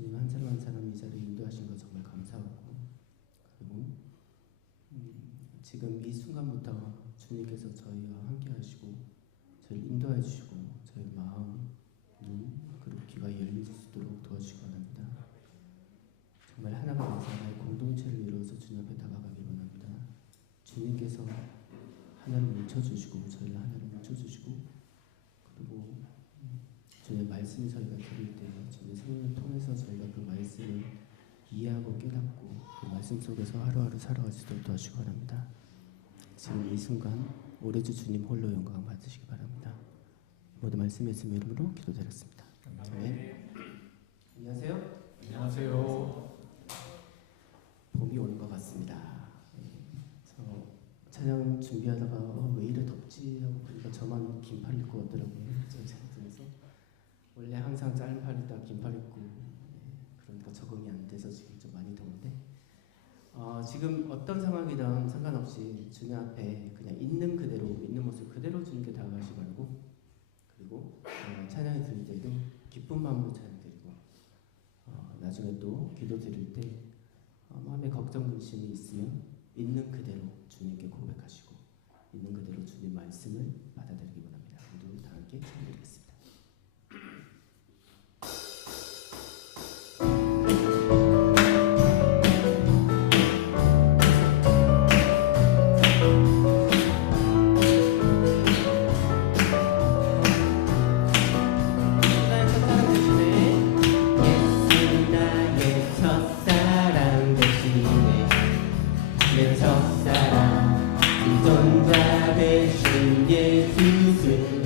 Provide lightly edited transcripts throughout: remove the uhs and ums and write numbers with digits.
주님 한 사람 한 사람 이 자리에 인도하신 거 정말 감사하고, 그리고 지금 이 순간부터 주님께서 저희와 함께 하시고 저희를 인도해 주시고 저희 마음, 눈, 그리고 귀가 열릴 수 있도록 도와주시기 바랍니다. 정말 하나가 돼서 하나의 공동체를 이루어서 주님 앞에 다가가기 원합니다. 주님께서 하나를 뭉쳐주시고 저희를 하나를 뭉쳐주시고, 그리고 주님의 말씀이 저희가 들을 때 주님의 성령을 통해서 저희가 그 말씀을 이해하고 깨닫고 그 말씀 속에서 하루하루 살아갈 수 있도록 도와주시기 바랍니다. 지금 이 순간 오래 주 주님 홀로 영광 받으시기 바랍니다. 모든 말씀 예수님의 이름으로 기도드렸습니다. 아멘. 안녕하세요. 안녕하세요. 봄이 오는 것 같습니다. 그래서 찬양 준비하다가 왜 이래 덥지 하고 보니까 저만 긴팔 입고 왔더라고요. 저희 생각에서 원래 항상 짧은 팔 입다가 긴팔 입고, 그러니까 적응이 안 돼서 지금 좀 많이 더운데, 지금 어떤 상황이든 상관없이 주님 앞에 그냥 있는 그대로, 있는 모습 그대로 주님께 다가가시기 바라고, 그리고 찬양을 드릴 때도 기쁜 마음으로 찬양 드리고, 나중에 또 기도 드릴 때 마음에 걱정 근심이 있으면 있는 그대로 주님께 고백하시고 있는 그대로 주님 말씀을 받아들이기 원합니다. 모두 다 함께 기도드리겠습니다. 내 첫사랑, 이 손자 되신 예수 그리스도.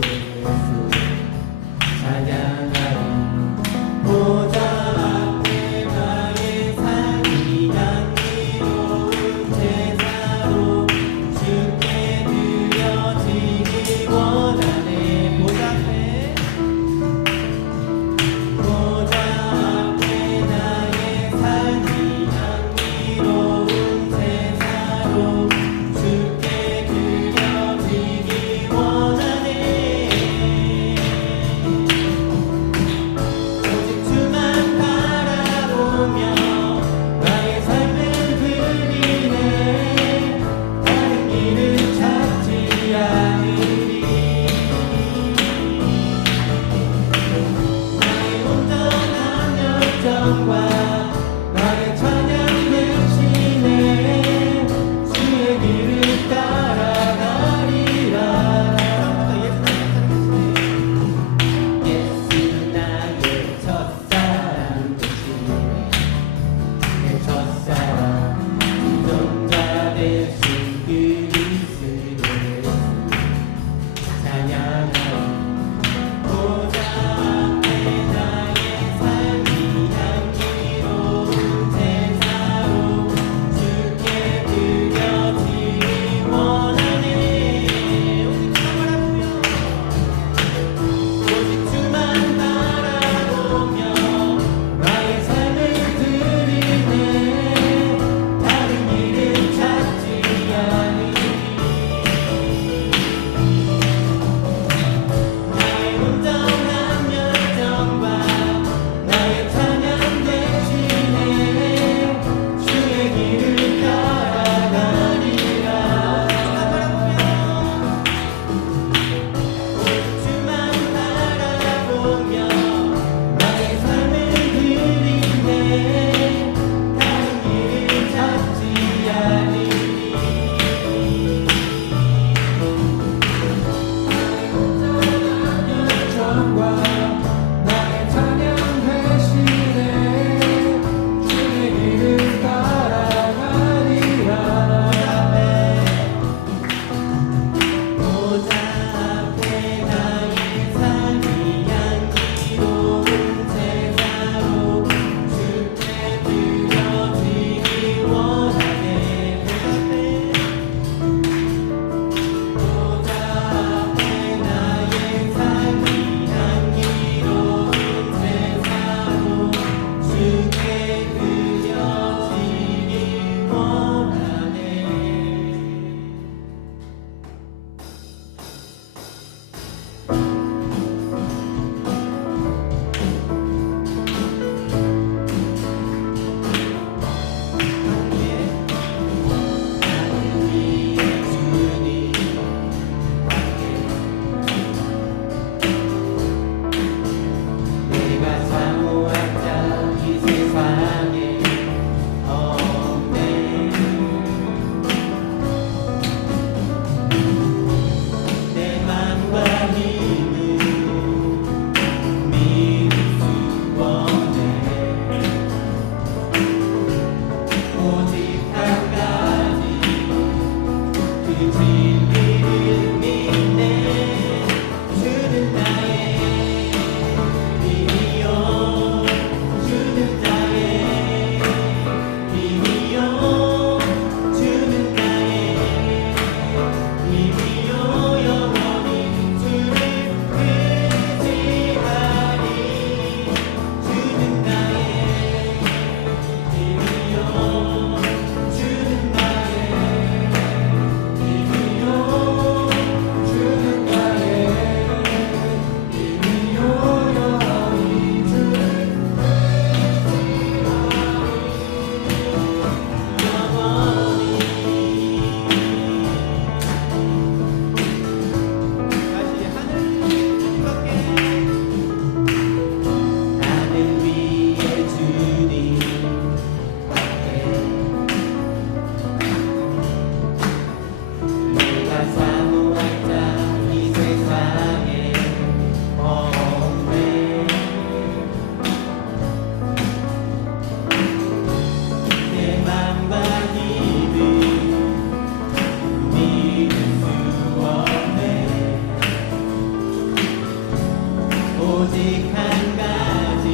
오직 한 가지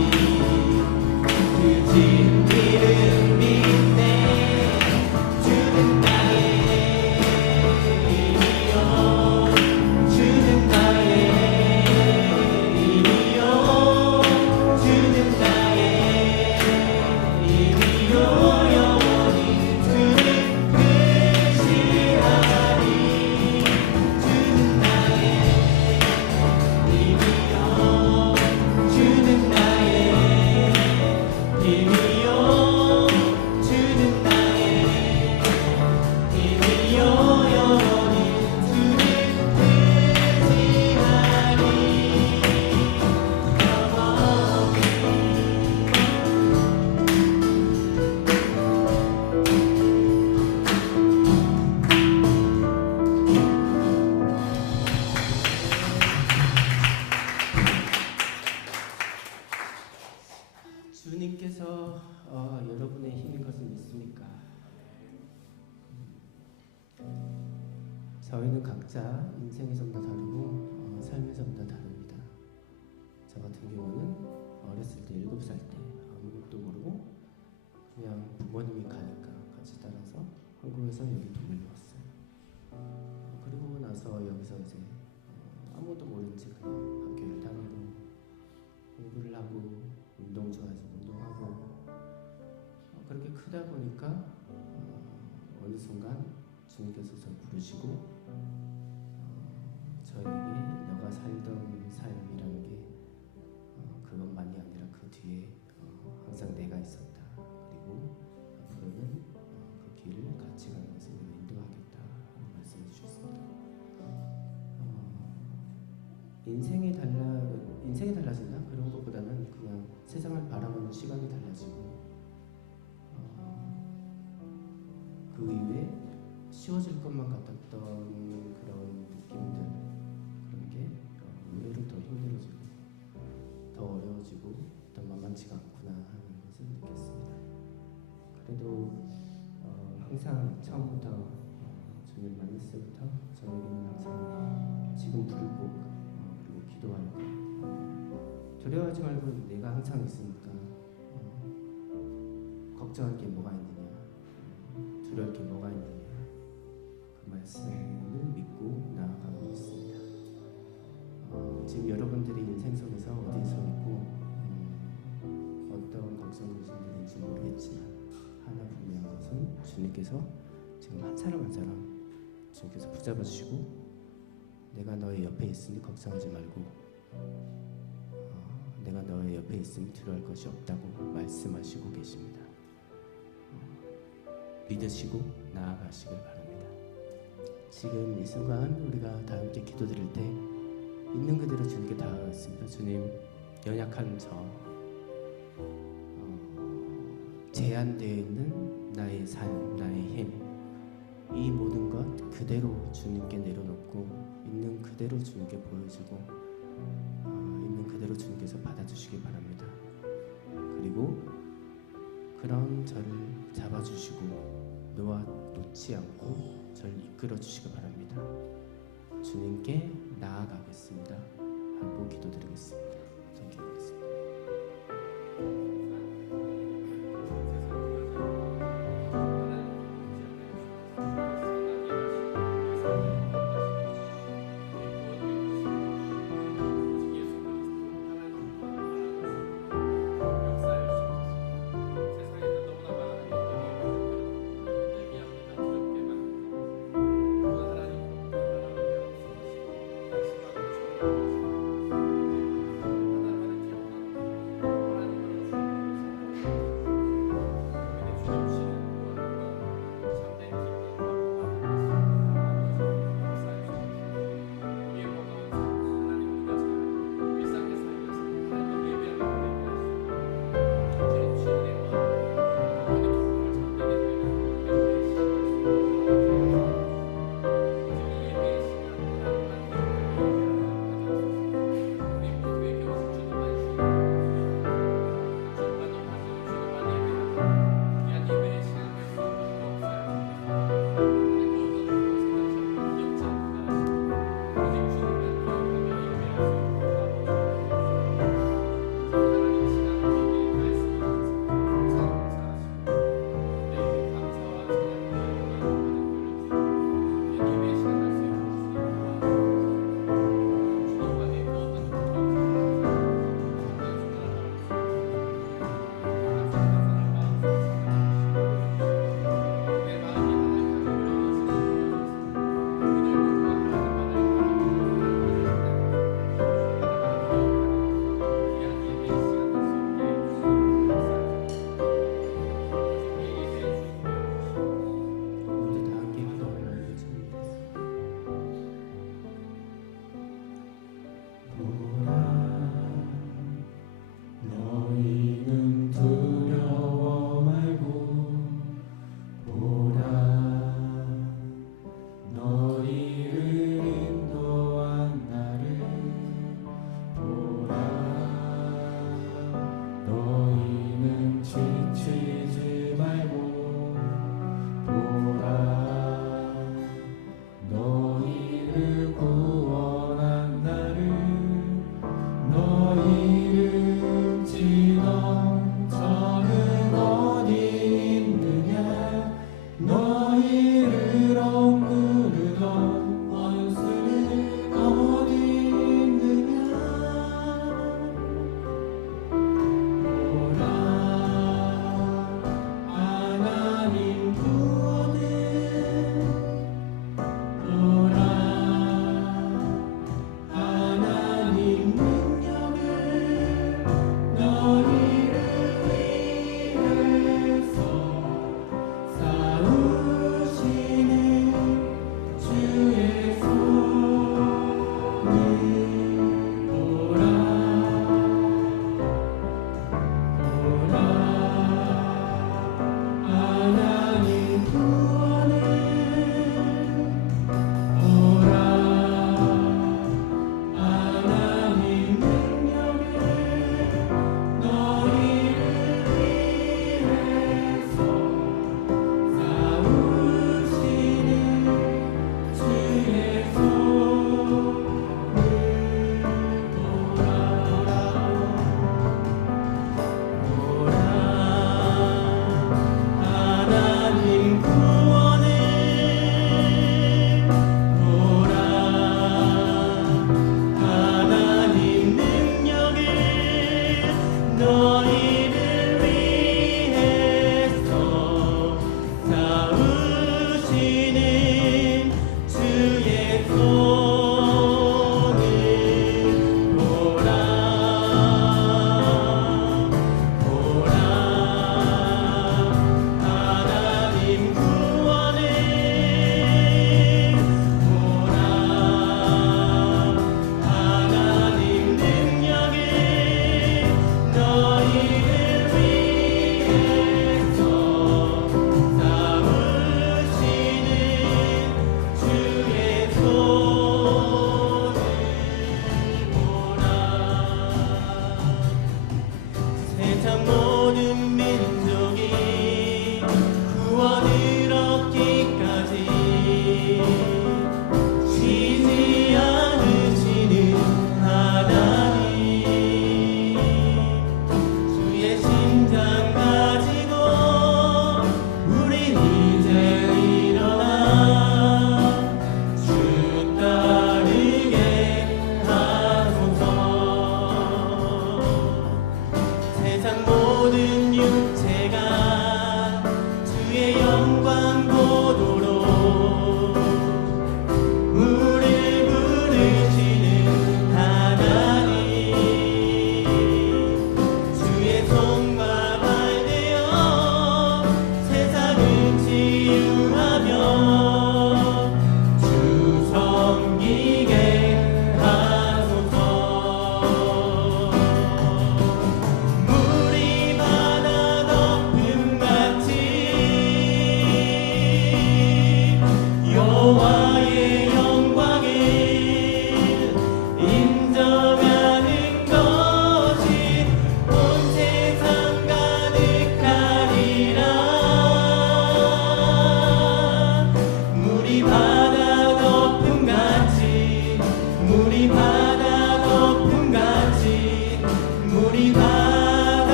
그 진리를 믿네 주는 나의 힘이요 주는 나의 힘이요 주는 나의 힘이요 영원히 주를 의지하리 주는 나의 힘이요 주는 나의 힘이요 주는 나의 힘이요 영원히 주를 주님께서 여러분의 힘인 것을 믿습니까? 저희는 각자 인생에서부터 다르고 삶에서부터 다릅니다. 저 같은 경우는 어렸을 때 7살 때 아무것도 모르고 그냥 부모님이 가니까 같이 따라서 한국에서 여기 독일 왔어요. 그리고 나서 여기서 이제 아무것도 모른 채 그냥 학교를 다니고 공부를 하고 운동 좋아해서 운동하고 그렇게 크다 보니까 어느 순간 주님께서 저를 부르시고 저에게 너가 살던 삶이라는 게 그것만이 아니라 그 뒤에 항상 내가 있었다. 그리고 앞으로는 그 길을 같이 가는 것을 내가 인도하겠다 라고 말씀해 주셨습니다. 인생이 달라진다 그런 것보다는 그냥 세상을 바라보는 시각이 달라지고 그 이후에 쉬워질 것만 같았던 그런 느낌들 그런 게 의외로 더 힘들어지고 더 어려워지고 더 만만치가 않구나 하는 것을 느꼈습니다. 그래도 항상 처음부터 주님 만났을 때부터 저에게는 항상 지금 부를 곡 그리고 기도할 것 두려워하지 말고 내가 항상 있으니까 걱정할 게 뭐가 있느냐 두려울 게 뭐가 있느냐 그 말씀을 믿고 나아가고 있습니다. 지금 여러분들이 인생 속에서 어디에 서 있고 어떤 걱정을 가지는지 모르겠지만 하나 분명한 것은 주님께서 지금 한 사람 한 사람 주님께서 붙잡아 주시고 내가 너의 옆에 있으니 걱정하지 말고 내가 너의 옆에 있으니 두려워할 것이 없다고 말씀하시고 계십니다. 믿으시고 나아가시길 바랍니다. 지금 이 순간 우리가 다 함께 기도드릴 때 있는 그대로 주님께 다가가겠습니다. 주님, 연약한 저 제한되어 있는 나의 삶, 나의 힘, 이 모든 것 그대로 주님께 내려놓고 있는 그대로 주님께 보여주고 있는 그대로 주님께서 받아주시기 바랍니다. 그리고 그런 저를 잡아주시고 놓지 않고 저를 이끌어 주시기 바랍니다. 주님께 나아가겠습니다 하고 기도드리겠습니다. 기도하겠습니다.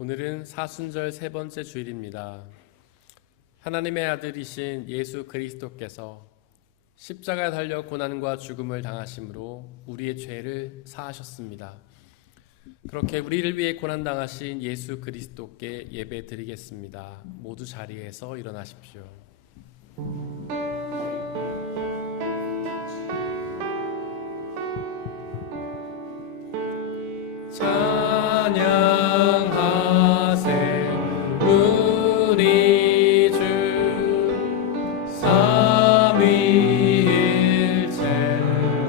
오늘은 사순절 세 번째 주일입니다. 하나님의 아들이신 예수 그리스도께서 십자가에 달려 고난과 죽음을 당하심으로 우리의 죄를 사하셨습니다. 그렇게 우리를 위해 고난당하신 예수 그리스도께 예배 드리겠습니다. 모두 자리에서 일어나십시오. 찬양하세 우리 주 삼위일체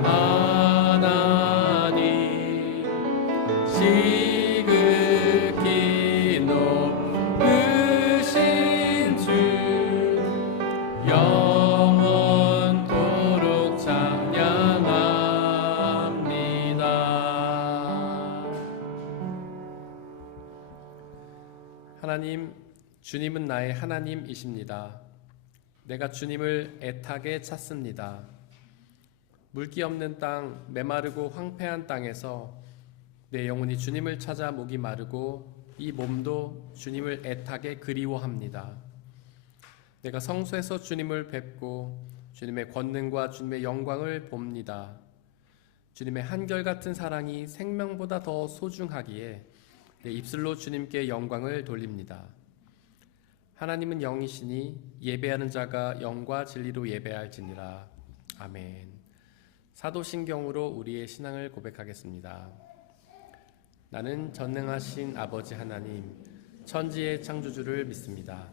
하나님 지극히 높으신 주 영원토록 찬양합니다. 하나님, 주님은 나의 하나님이십니다. 내가 주님을 애타게 찾습니다. 물기 없는 땅, 메마르고 황폐한 땅에서 내 영혼이 주님을 찾아 목이 마르고 이 몸도 주님을 애타게 그리워합니다. 내가 성소에서 주님을 뵙고 주님의 권능과 주님의 영광을 봅니다. 주님의 한결같은 사랑이 생명보다 더 소중하기에 내 입술로 주님께 영광을 돌립니다. 하나님은 영이시니 예배하는 자가 영과 진리로 예배할지니라. 아멘. 사도신경으로 우리의 신앙을 고백하겠습니다. 나는 전능하신 아버지 하나님, 천지의 창조주를 믿습니다.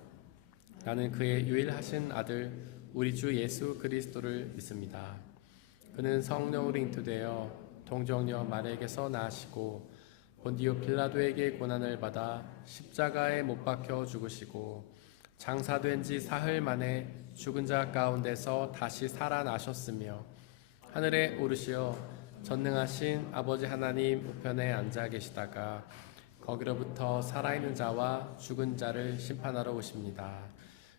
나는 그의 유일하신 아들 우리 주 예수 그리스도를 믿습니다. 그는 성령으로 잉태되어 동정녀 마리아에게서 나시고 본디오 빌라도에게 고난을 받아 십자가에 못 박혀 죽으시고 장사된 지 사흘 만에 죽은 자 가운데서 다시 살아나셨으며 하늘에 오르시어 전능하신 아버지 하나님 우편에 앉아 계시다가 거기로부터 살아있는 자와 죽은 자를 심판하러 오십니다.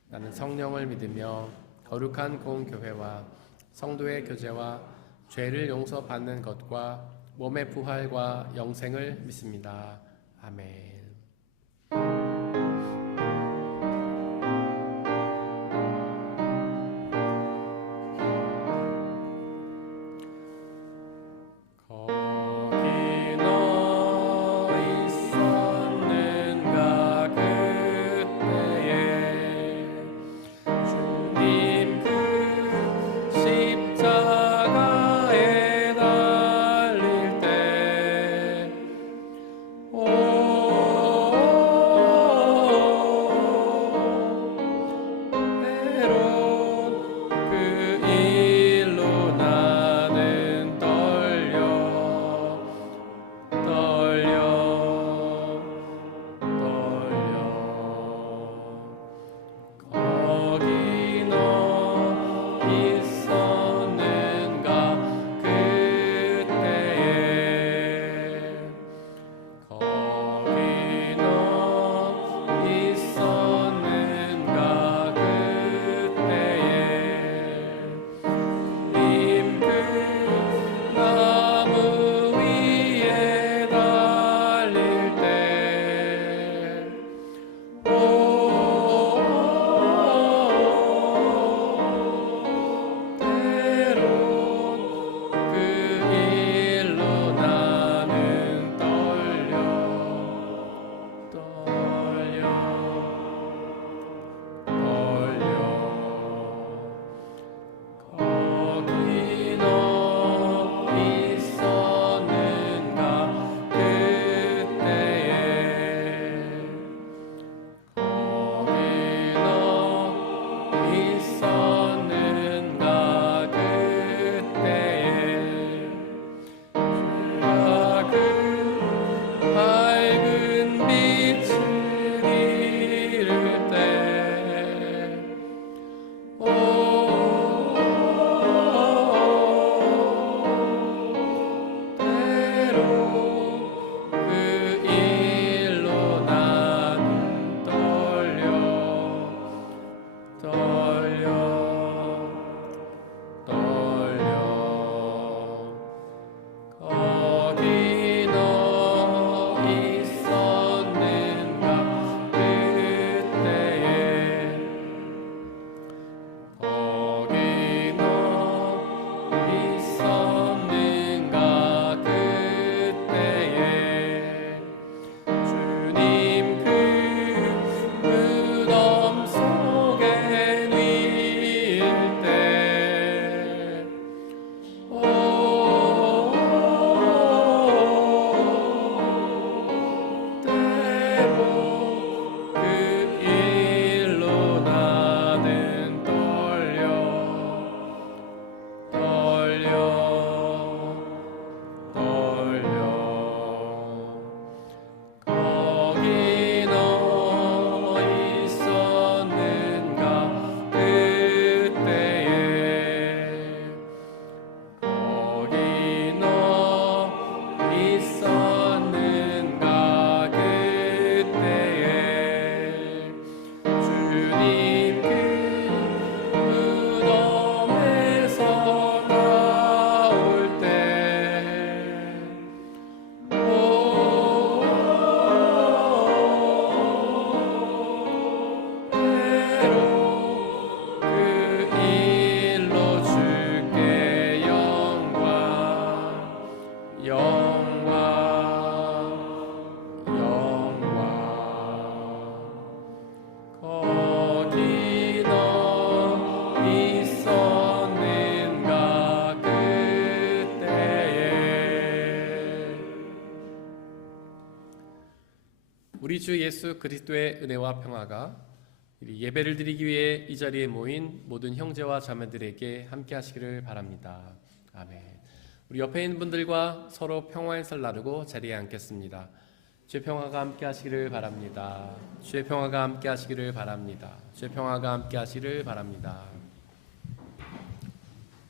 나는 성령을 믿으며 거룩한 공교회와 성도의 교제와 죄를 용서받는 것과 몸의 부활과 영생을 믿습니다. 아멘. 오 우리 주 예수 그리스도의 은혜와 평화가 예배를 드리기 위해 이 자리에 모인 모든 형제와 자매들에게 함께 하시기를 바랍니다. 아멘. 우리 옆에 있는 분들과 서로 평화의 설 나누고 자리에 앉겠습니다. 주의 평화가 함께 하시기를 바랍니다. 주의 평화가 함께 하시기를 바랍니다. 주의 평화가 함께 하시기를 바랍니다.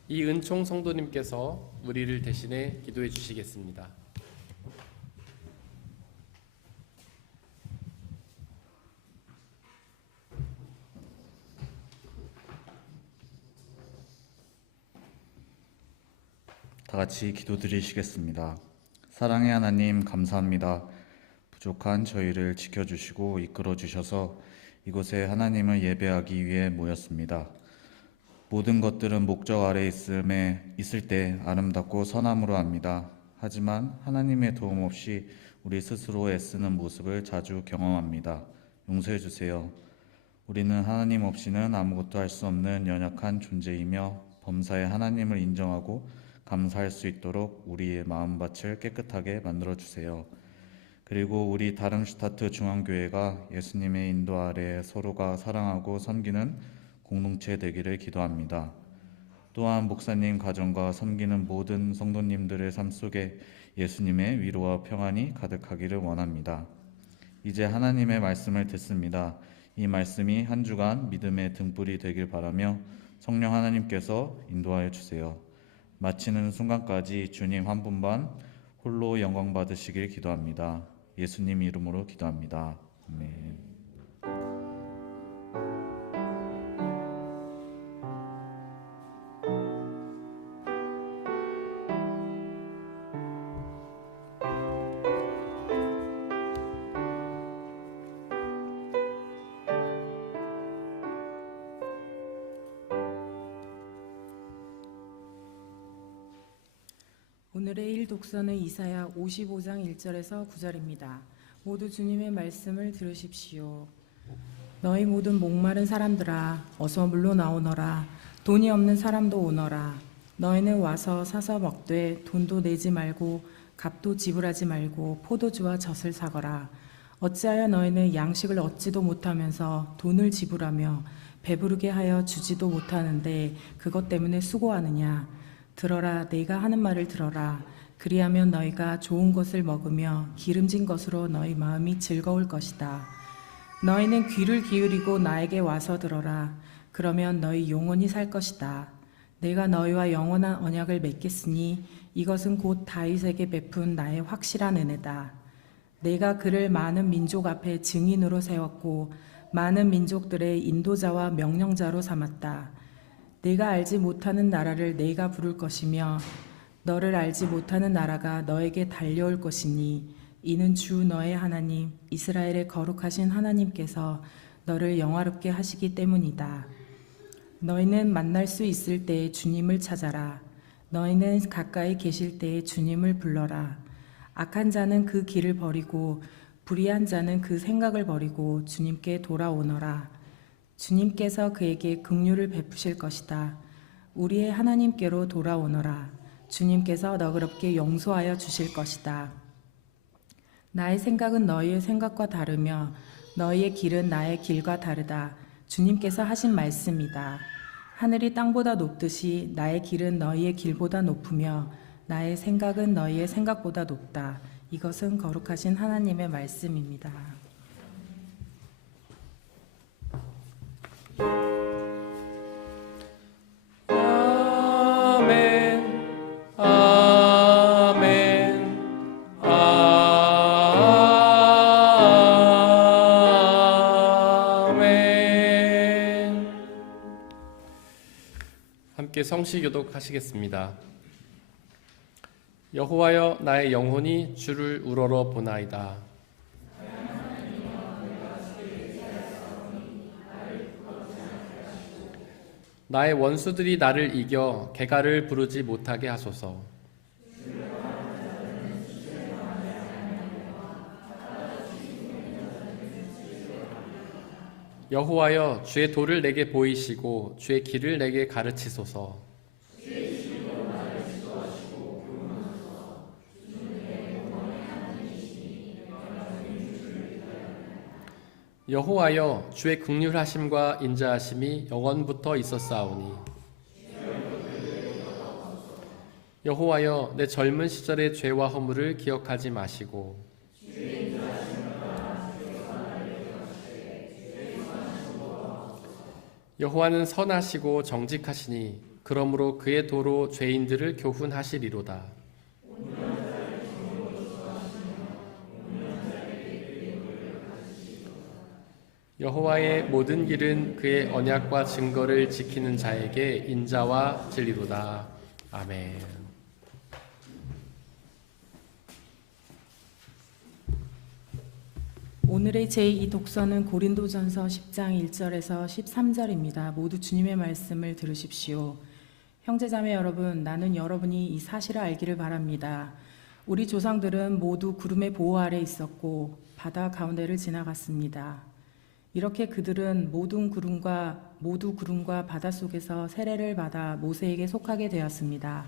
이 은총 성도님께서 우리를 대신해 기도해 주시겠습니다. 다 같이 기도드리시겠습니다. 사랑의 하나님, 감사합니다. 부족한 저희를 지켜주시고 이끌어주셔서 이곳에 하나님을 예배하기 위해 모였습니다. 모든 것들은 목적 아래 있을 때 아름답고 선함으로 합니다. 하지만 하나님의 도움 없이 우리 스스로 애쓰는 모습을 자주 경험합니다. 용서해 주세요. 우리는 하나님 없이는 아무것도 할 수 없는 연약한 존재이며 범사에 하나님을 인정하고 감사할 수 있도록 우리의 마음밭을 깨끗하게 만들어 주세요. 그리고 우리 다름슈타트 중앙교회가 예수님의 인도 아래 서로가 사랑하고 섬기는 공동체 되기를 기도합니다. 또한 목사님 가정과 섬기는 모든 성도님들의 삶 속에 예수님의 위로와 평안이 가득하기를 원합니다. 이제 하나님의 말씀을 듣습니다. 이 말씀이 한 주간 믿음의 등불이 되길 바라며 성령 하나님께서 인도하여 주세요. 마치는 순간까지 주님 한 분만 홀로 영광 받으시길 기도합니다. 예수님 이름으로 기도합니다. 아멘. 오늘의 일독서는 이사야 55장 1절에서 9절입니다. 모두 주님의 말씀을 들으십시오. 너희 모든 목마른 사람들아 어서 물로 나오너라. 돈이 없는 사람도 오너라. 너희는 와서 사서 먹되 돈도 내지 말고 값도 지불하지 말고 포도주와 젖을 사거라. 어찌하여 너희는 양식을 얻지도 못하면서 돈을 지불하며 배부르게 하여 주지도 못하는데 그것 때문에 수고하느냐. 들어라, 내가 하는 말을 들어라. 그리하면 너희가 좋은 것을 먹으며 기름진 것으로 너희 마음이 즐거울 것이다. 너희는 귀를 기울이고 나에게 와서 들어라. 그러면 너희 영원히 살 것이다. 내가 너희와 영원한 언약을 맺겠으니 이것은 곧 다윗에게 베푼 나의 확실한 은혜다. 내가 그를 많은 민족 앞에 증인으로 세웠고 많은 민족들의 인도자와 명령자로 삼았다. 내가 알지 못하는 나라를 내가 부를 것이며 너를 알지 못하는 나라가 너에게 달려올 것이니 이는 주 너의 하나님 이스라엘의 거룩하신 하나님께서 너를 영화롭게 하시기 때문이다. 너희는 만날 수 있을 때에 주님을 찾아라. 너희는 가까이 계실 때에 주님을 불러라. 악한 자는 그 길을 버리고 불의한 자는 그 생각을 버리고 주님께 돌아오너라. 주님께서 그에게 긍휼을 베푸실 것이다. 우리의 하나님께로 돌아오너라. 주님께서 너그럽게 용서하여 주실 것이다. 나의 생각은 너희의 생각과 다르며 너희의 길은 나의 길과 다르다. 주님께서 하신 말씀이다. 하늘이 땅보다 높듯이 나의 길은 너희의 길보다 높으며 나의 생각은 너희의 생각보다 높다. 이것은 거룩하신 하나님의 말씀입니다. 함께 성시 교독하시겠습니다. 여호와여 나의 영혼이 주를 우러러 보나이다. 나의 원수들이 나를 이겨 개가를 부르지 못하게 하소서. 여호와여 주의 도를 내게 보이시고 주의 길을 내게 가르치소서. 여호와여 주의 긍휼하심과 인자하심이 영원부터 있었사오니 여호와여 내 젊은 시절의 죄와 허물을 기억하지 마시고 여호와는 선하시고 정직하시니 그러므로 그의 도로 죄인들을 교훈하시리로다. 여호와의 모든 길은 그의 언약과 증거를 지키는 자에게 인자와 진리로다. 아멘. 오늘의 제2 독서는 고린도전서 10장 1절에서 13절입니다. 모두 주님의 말씀을 들으십시오. 형제자매 여러분, 나는 여러분이 이 사실을 알기를 바랍니다. 우리 조상들은 모두 구름의 보호 아래 있었고 바다 가운데를 지나갔습니다. 이렇게 그들은 모두 구름과 바다 속에서 세례를 받아 모세에게 속하게 되었습니다.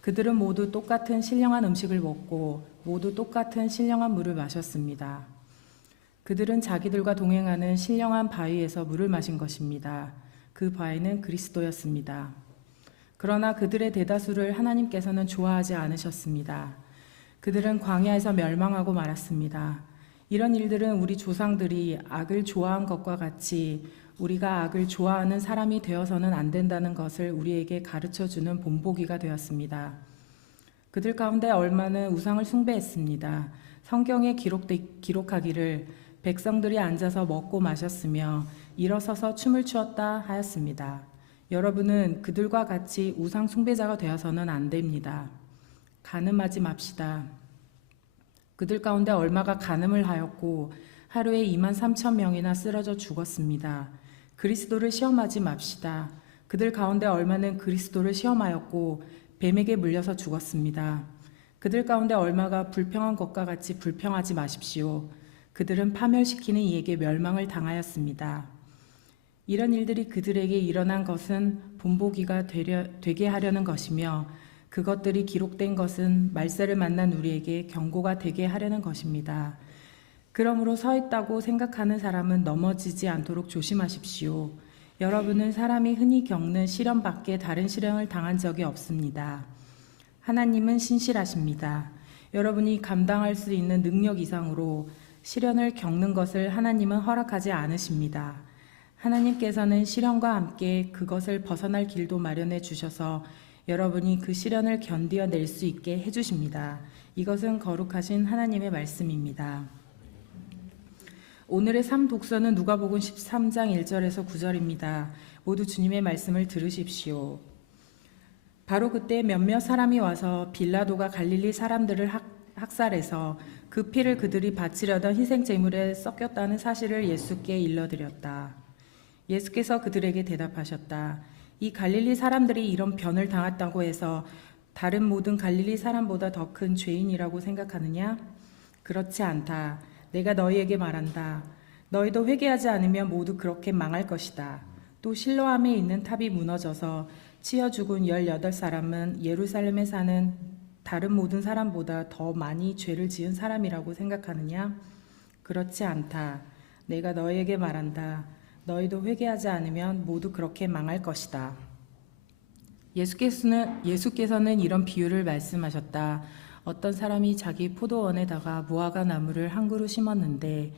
그들은 모두 똑같은 신령한 음식을 먹고 모두 똑같은 신령한 물을 마셨습니다. 그들은 자기들과 동행하는 신령한 바위에서 물을 마신 것입니다. 그 바위는 그리스도였습니다. 그러나 그들의 대다수를 하나님께서는 좋아하지 않으셨습니다. 그들은 광야에서 멸망하고 말았습니다. 이런 일들은 우리 조상들이 악을 좋아한 것과 같이 우리가 악을 좋아하는 사람이 되어서는 안 된다는 것을 우리에게 가르쳐주는 본보기가 되었습니다. 그들 가운데 얼마는 우상을 숭배했습니다. 성경에 기록하기를 백성들이 앉아서 먹고 마셨으며 일어서서 춤을 추었다 하였습니다. 여러분은 그들과 같이 우상 숭배자가 되어서는 안 됩니다. 간음하지 맙시다. 그들 가운데 얼마가 간음을 하였고 하루에 23,000명이나 쓰러져 죽었습니다. 그리스도를 시험하지 맙시다. 그들 가운데 얼마는 그리스도를 시험하였고 뱀에게 물려서 죽었습니다. 그들 가운데 얼마가 불평한 것과 같이 불평하지 마십시오. 그들은 파멸시키는 이에게 멸망을 당하였습니다. 이런 일들이 그들에게 일어난 것은 본보기가 되게 하려는 것이며 그것들이 기록된 것은 말세를 만난 우리에게 경고가 되게 하려는 것입니다. 그러므로 서 있다고 생각하는 사람은 넘어지지 않도록 조심하십시오. 여러분은 사람이 흔히 겪는 시련 밖에 다른 시련을 당한 적이 없습니다. 하나님은 신실하십니다. 여러분이 감당할 수 있는 능력 이상으로 시련을 겪는 것을 하나님은 허락하지 않으십니다. 하나님께서는 시련과 함께 그것을 벗어날 길도 마련해 주셔서 여러분이 그 시련을 견디어낼 수 있게 해주십니다. 이것은 거룩하신 하나님의 말씀입니다. 오늘의 3독서는 누가복음 13장 1절에서 9절입니다. 모두 주님의 말씀을 들으십시오. 바로 그때 몇몇 사람이 와서 빌라도가 갈릴리 사람들을 학살해서 그 피를 그들이 바치려던 희생 제물에 섞였다는 사실을 예수께 일러드렸다. 예수께서 그들에게 대답하셨다. 이 갈릴리 사람들이 이런 변을 당했다고 해서 다른 모든 갈릴리 사람보다 더 큰 죄인이라고 생각하느냐? 그렇지 않다. 내가 너희에게 말한다. 너희도 회개하지 않으면 모두 그렇게 망할 것이다. 또 실로암에 있는 탑이 무너져서 치여 죽은 18사람은 예루살렘에 사는 다른 모든 사람보다 더 많이 죄를 지은 사람이라고 생각하느냐? 그렇지 않다. 내가 너희에게 말한다. 너희도 회개하지 않으면 모두 그렇게 망할 것이다. 예수께서는 이런 비유를 말씀하셨다. 어떤 사람이 자기 포도원에다가 무화과 나무를 한 그루 심었는데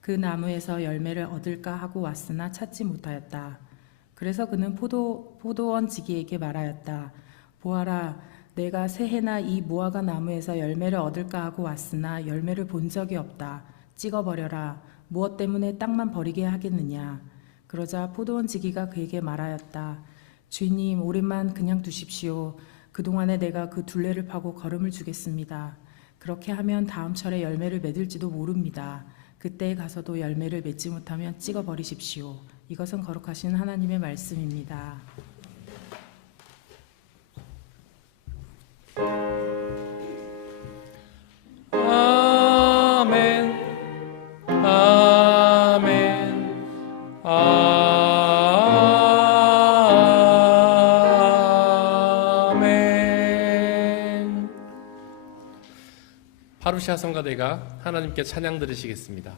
그 나무에서 열매를 얻을까 하고 왔으나 찾지 못하였다. 그래서 그는 포도원 지기에게 말하였다. 보아라, 내가 새해나 이 무화과 나무에서 열매를 얻을까 하고 왔으나 열매를 본 적이 없다. 찍어버려라. 무엇 때문에 땅만 버리게 하겠느냐. 그러자 포도원 지기가 그에게 말하였다. 주인님, 올해만 그냥 두십시오. 그동안에 내가 그 둘레를 파고 거름을 주겠습니다. 그렇게 하면 다음 철에 열매를 맺을지도 모릅니다. 그때에 가서도 열매를 맺지 못하면 찍어버리십시오. 이것은 거룩하신 하나님의 말씀입니다. 아멘. 아멘. 아멘. 파루시아 성가대가 하나님께 찬양 드리시겠습니다.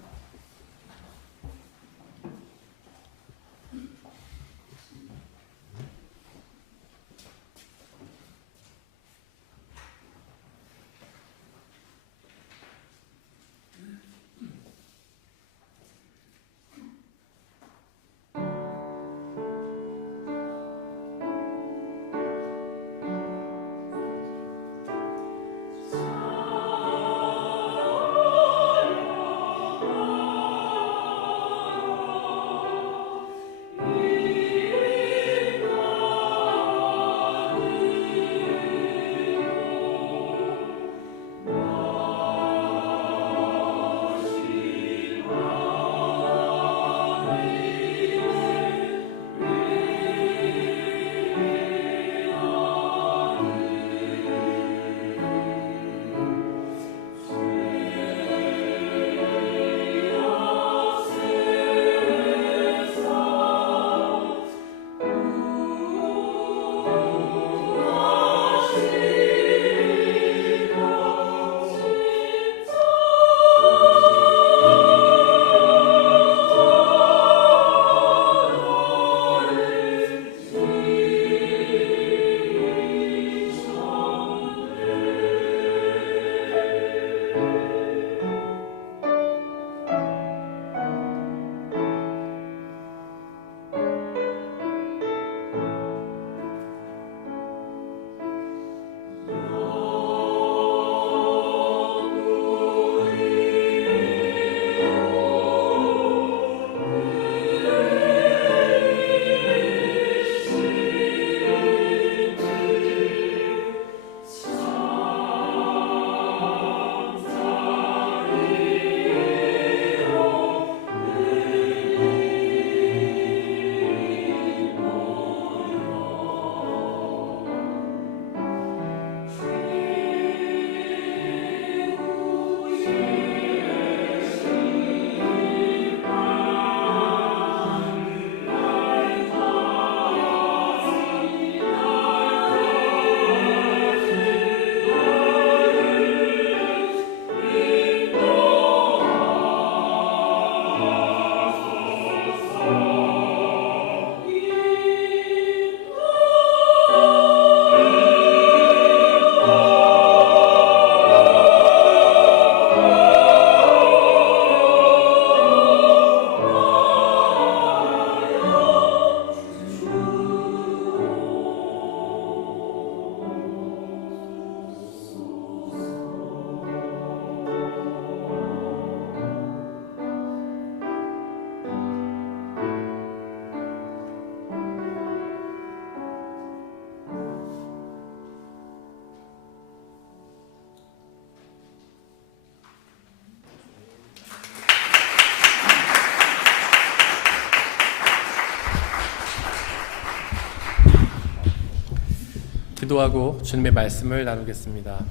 기도하고 주님의 말씀을 나누겠습니다.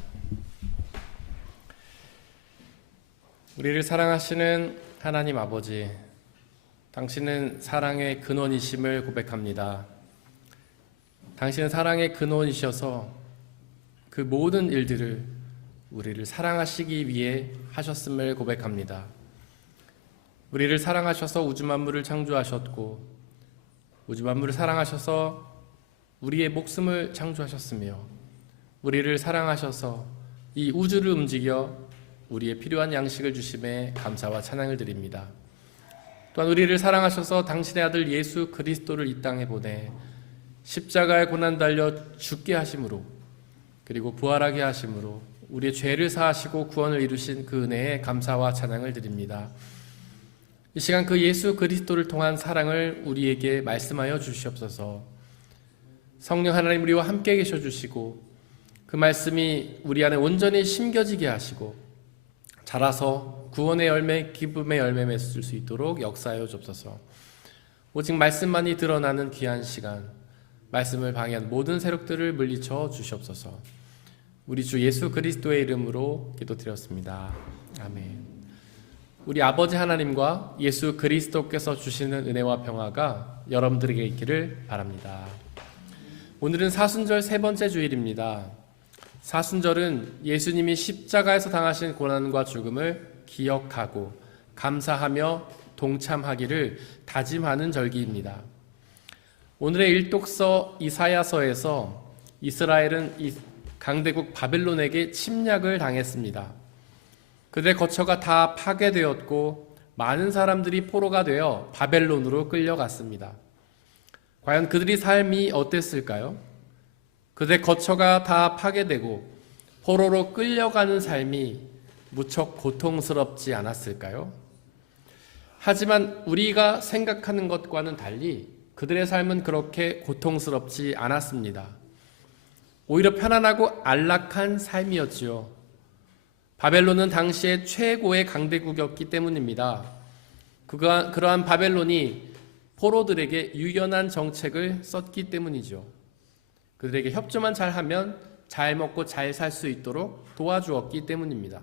우리를 사랑하시는 하나님 아버지, 당신은 사랑의 근원이심을 고백합니다. 당신은 사랑의 근원이셔서 그 모든 일들을 우리를 사랑하시기 위해 하셨음을 고백합니다. 우리를 사랑하셔서 우주 만물을 창조하셨고, 우주 만물을 사랑하셔서 우리의 목숨을 창조하셨으며, 우리를 사랑하셔서 이 우주를 움직여 우리의 필요한 양식을 주심에 감사와 찬양을 드립니다. 또한 우리를 사랑하셔서 당신의 아들 예수 그리스도를 이 땅에 보내 십자가의 고난 달려 죽게 하심으로, 그리고 부활하게 하심으로 우리의 죄를 사하시고 구원을 이루신 그 은혜에 감사와 찬양을 드립니다. 이 시간 그 예수 그리스도를 통한 사랑을 우리에게 말씀하여 주시옵소서. 성령 하나님 우리와 함께 계셔 주시고 그 말씀이 우리 안에 온전히 심겨지게 하시고 자라서 구원의 열매, 기쁨의 열매 맺을 수 있도록 역사하여 주옵소서. 오직 말씀만이 드러나는 귀한 시간, 말씀을 방해한 모든 세력들을 물리쳐 주시옵소서. 우리 주 예수 그리스도의 이름으로 기도드렸습니다. 아멘. 우리 아버지 하나님과 예수 그리스도께서 주시는 은혜와 평화가 여러분들에게 있기를 바랍니다. 오늘은 사순절 세 번째 주일입니다. 사순절은 예수님이 십자가에서 당하신 고난과 죽음을 기억하고 감사하며 동참하기를 다짐하는 절기입니다. 오늘의 일독서 이사야서에서 이스라엘은 강대국 바벨론에게 침략을 당했습니다. 그들의 거처가 다 파괴되었고 많은 사람들이 포로가 되어 바벨론으로 끌려갔습니다. 과연 그들의 삶이 어땠을까요? 그들의 거처가 다 파괴되고 포로로 끌려가는 삶이 무척 고통스럽지 않았을까요? 하지만 우리가 생각하는 것과는 달리 그들의 삶은 그렇게 고통스럽지 않았습니다. 오히려 편안하고 안락한 삶이었지요. 바벨론은 당시의 최고의 강대국이었기 때문입니다. 그러한 바벨론이 포로들에게 유연한 정책을 썼기 때문이죠. 그들에게 협조만 잘하면 잘 먹고 잘 살 수 있도록 도와주었기 때문입니다.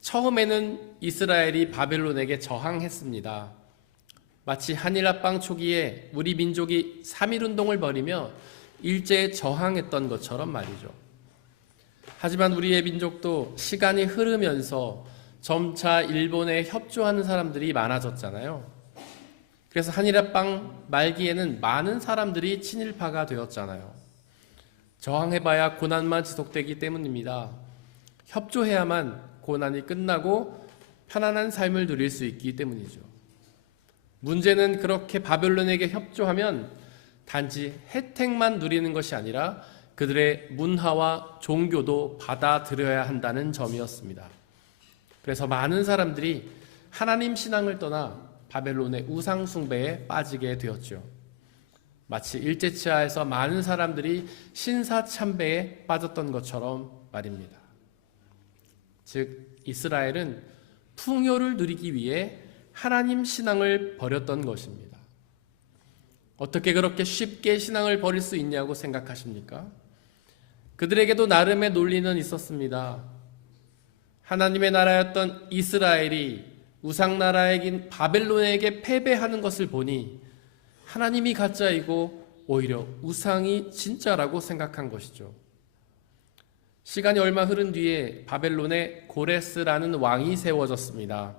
처음에는 이스라엘이 바벨론에게 저항했습니다. 마치 한일합방 초기에 우리 민족이 3.1운동을 벌이며 일제에 저항했던 것처럼 말이죠. 하지만 우리의 민족도 시간이 흐르면서 점차 일본에 협조하는 사람들이 많아졌잖아요. 그래서 한일합방 말기에는 많은 사람들이 친일파가 되었잖아요. 저항해봐야 고난만 지속되기 때문입니다. 협조해야만 고난이 끝나고 편안한 삶을 누릴 수 있기 때문이죠. 문제는 그렇게 바벨론에게 협조하면 단지 혜택만 누리는 것이 아니라 그들의 문화와 종교도 받아들여야 한다는 점이었습니다. 그래서 많은 사람들이 하나님 신앙을 떠나 바벨론의 우상 숭배에 빠지게 되었죠. 마치 일제치하에서 많은 사람들이 신사 참배에 빠졌던 것처럼 말입니다. 즉 이스라엘은 풍요를 누리기 위해 하나님 신앙을 버렸던 것입니다. 어떻게 그렇게 쉽게 신앙을 버릴 수 있냐고 생각하십니까? 그들에게도 나름의 논리는 있었습니다. 하나님의 나라였던 이스라엘이 우상나라에긴 바벨론에게 패배하는 것을 보니 하나님이 가짜이고 오히려 우상이 진짜라고 생각한 것이죠. 시간이 얼마 흐른 뒤에 바벨론에 고레스라는 왕이 세워졌습니다.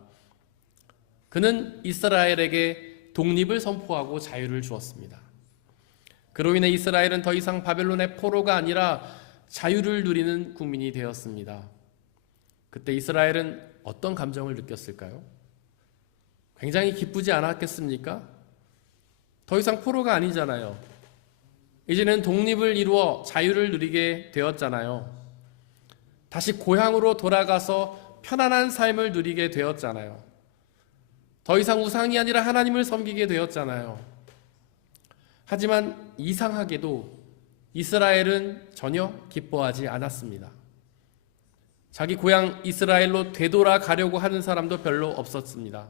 그는 이스라엘에게 독립을 선포하고 자유를 주었습니다. 그로 인해 이스라엘은 더 이상 바벨론의 포로가 아니라 자유를 누리는 국민이 되었습니다. 그때 이스라엘은 어떤 감정을 느꼈을까요? 굉장히 기쁘지 않았겠습니까? 더 이상 포로가 아니잖아요. 이제는 독립을 이루어 자유를 누리게 되었잖아요. 다시 고향으로 돌아가서 편안한 삶을 누리게 되었잖아요. 더 이상 우상이 아니라 하나님을 섬기게 되었잖아요. 하지만 이상하게도 이스라엘은 전혀 기뻐하지 않았습니다. 자기 고향 이스라엘로 되돌아가려고 하는 사람도 별로 없었습니다.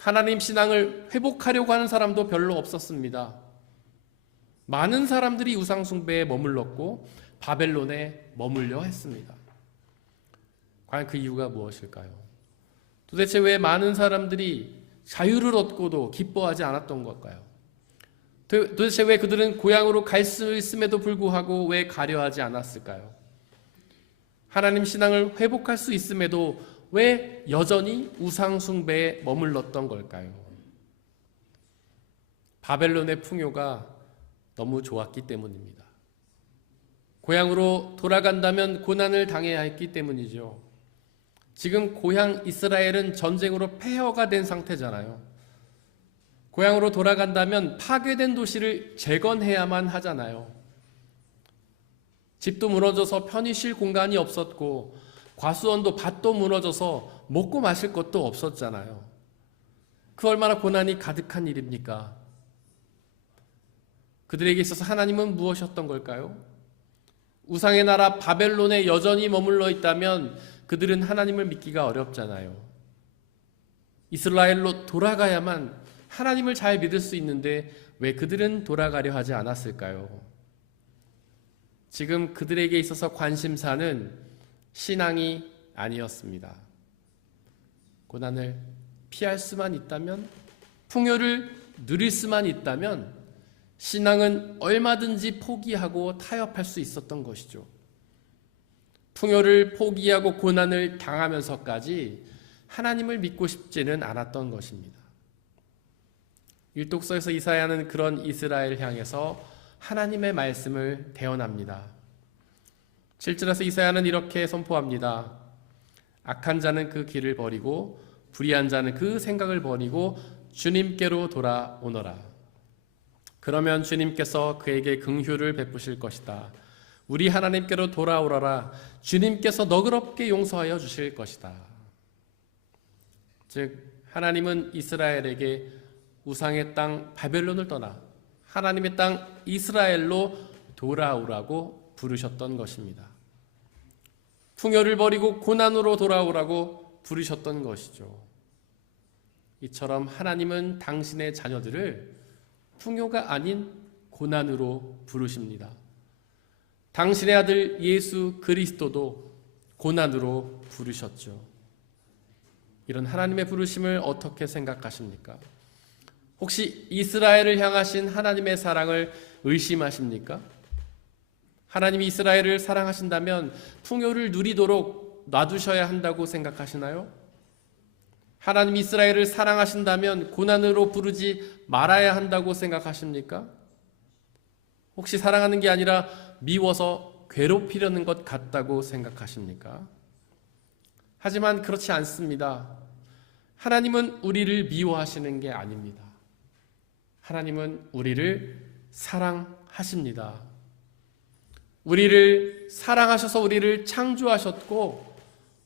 하나님 신앙을 회복하려고 하는 사람도 별로 없었습니다. 많은 사람들이 우상 숭배에 머물렀고 바벨론에 머물려 했습니다. 과연 그 이유가 무엇일까요? 도대체 왜 많은 사람들이 자유를 얻고도 기뻐하지 않았던 걸까요? 도대체 왜 그들은 고향으로 갈 수 있음에도 불구하고 왜 가려하지 않았을까요? 하나님 신앙을 회복할 수 있음에도 왜 여전히 우상 숭배에 머물렀던 걸까요? 바벨론의 풍요가 너무 좋았기 때문입니다. 고향으로 돌아간다면 고난을 당해야 했기 때문이죠. 지금 고향 이스라엘은 전쟁으로 폐허가 된 상태잖아요. 고향으로 돌아간다면 파괴된 도시를 재건해야만 하잖아요. 집도 무너져서 편히 쉴 공간이 없었고 과수원도 밭도 무너져서 먹고 마실 것도 없었잖아요. 그 얼마나 고난이 가득한 일입니까? 그들에게 있어서 하나님은 무엇이었던 걸까요? 우상의 나라 바벨론에 여전히 머물러 있다면 그들은 하나님을 믿기가 어렵잖아요. 이스라엘로 돌아가야만 하나님을 잘 믿을 수 있는데 왜 그들은 돌아가려 하지 않았을까요? 지금 그들에게 있어서 관심사는 신앙이 아니었습니다. 고난을 피할 수만 있다면, 풍요를 누릴 수만 있다면 신앙은 얼마든지 포기하고 타협할 수 있었던 것이죠. 풍요를 포기하고 고난을 당하면서까지 하나님을 믿고 싶지는 않았던 것입니다. 일독서에서 이사야는 그런 이스라엘 향해서 하나님의 말씀을 대언합니다. 7절에서 이사야는 이렇게 선포합니다. 악한 자는 그 길을 버리고 불의한 자는 그 생각을 버리고 주님께로 돌아오너라. 그러면 주님께서 그에게 긍휼을 베푸실 것이다. 우리 하나님께로 돌아오너라. 주님께서 너그럽게 용서하여 주실 것이다. 즉 하나님은 이스라엘에게 우상의 땅 바벨론을 떠나 하나님의 땅 이스라엘로 돌아오라고 부르셨던 것입니다. 풍요를 버리고 고난으로 돌아오라고 부르셨던 것이죠. 이처럼 하나님은 당신의 자녀들을 풍요가 아닌 고난으로 부르십니다. 당신의 아들 예수 그리스도도 고난으로 부르셨죠. 이런 하나님의 부르심을 어떻게 생각하십니까? 혹시 이스라엘을 향하신 하나님의 사랑을 의심하십니까? 하나님이 이스라엘을 사랑하신다면 풍요를 누리도록 놔두셔야 한다고 생각하시나요? 하나님이 이스라엘을 사랑하신다면 고난으로 부르지 말아야 한다고 생각하십니까? 혹시 사랑하는 게 아니라 미워서 괴롭히려는 것 같다고 생각하십니까? 하지만 그렇지 않습니다. 하나님은 우리를 미워하시는 게 아닙니다. 하나님은 우리를 사랑하십니다. 우리를 사랑하셔서 우리를 창조하셨고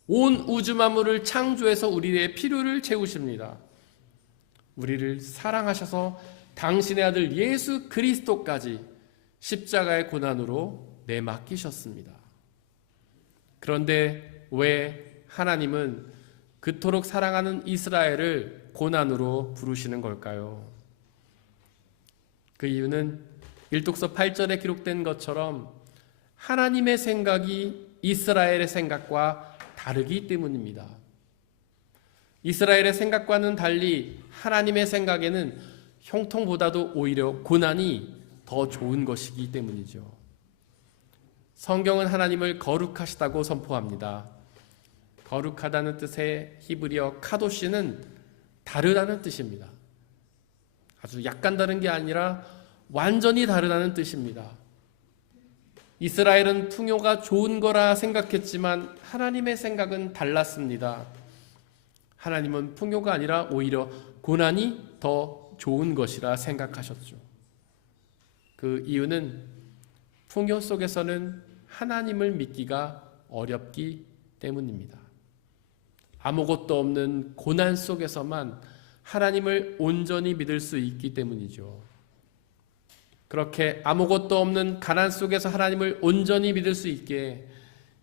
온 우주 만물을 창조해서 우리의 필요를 채우십니다. 우리를 사랑하셔서 당신의 아들 예수 그리스도까지 십자가의 고난으로 내맡기셨습니다. 그런데 왜 하나님은 그토록 사랑하는 이스라엘을 고난으로 부르시는 걸까요? 그 이유는 일독서 8절에 기록된 것처럼 하나님의 생각이 이스라엘의 생각과 다르기 때문입니다. 이스라엘의 생각과는 달리 하나님의 생각에는 형통보다도 오히려 고난이 더 좋은 것이기 때문이죠. 성경은 하나님을 거룩하시다고 선포합니다. 거룩하다는 뜻의 히브리어 카도시는 다르다는 뜻입니다. 아주 약간 다른 게 아니라 완전히 다르다는 뜻입니다. 이스라엘은 풍요가 좋은 거라 생각했지만 하나님의 생각은 달랐습니다. 하나님은 풍요가 아니라 오히려 고난이 더 좋은 것이라 생각하셨죠. 그 이유는 풍요 속에서는 하나님을 믿기가 어렵기 때문입니다. 아무것도 없는 고난 속에서만 하나님을 온전히 믿을 수 있기 때문이죠. 그렇게 아무것도 없는 가난 속에서 하나님을 온전히 믿을 수 있게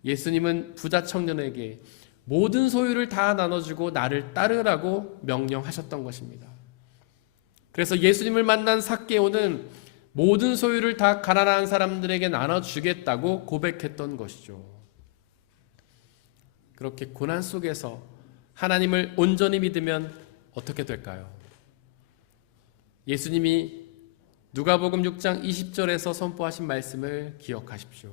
예수님은 부자 청년에게 모든 소유를 다 나눠주고 나를 따르라고 명령하셨던 것입니다. 그래서 예수님을 만난 삭개오는 모든 소유를 다 가난한 사람들에게 나눠주겠다고 고백했던 것이죠. 그렇게 고난 속에서 하나님을 온전히 믿으면 어떻게 될까요? 예수님이 누가복음 6장 20절에서 선포하신 말씀을 기억하십시오.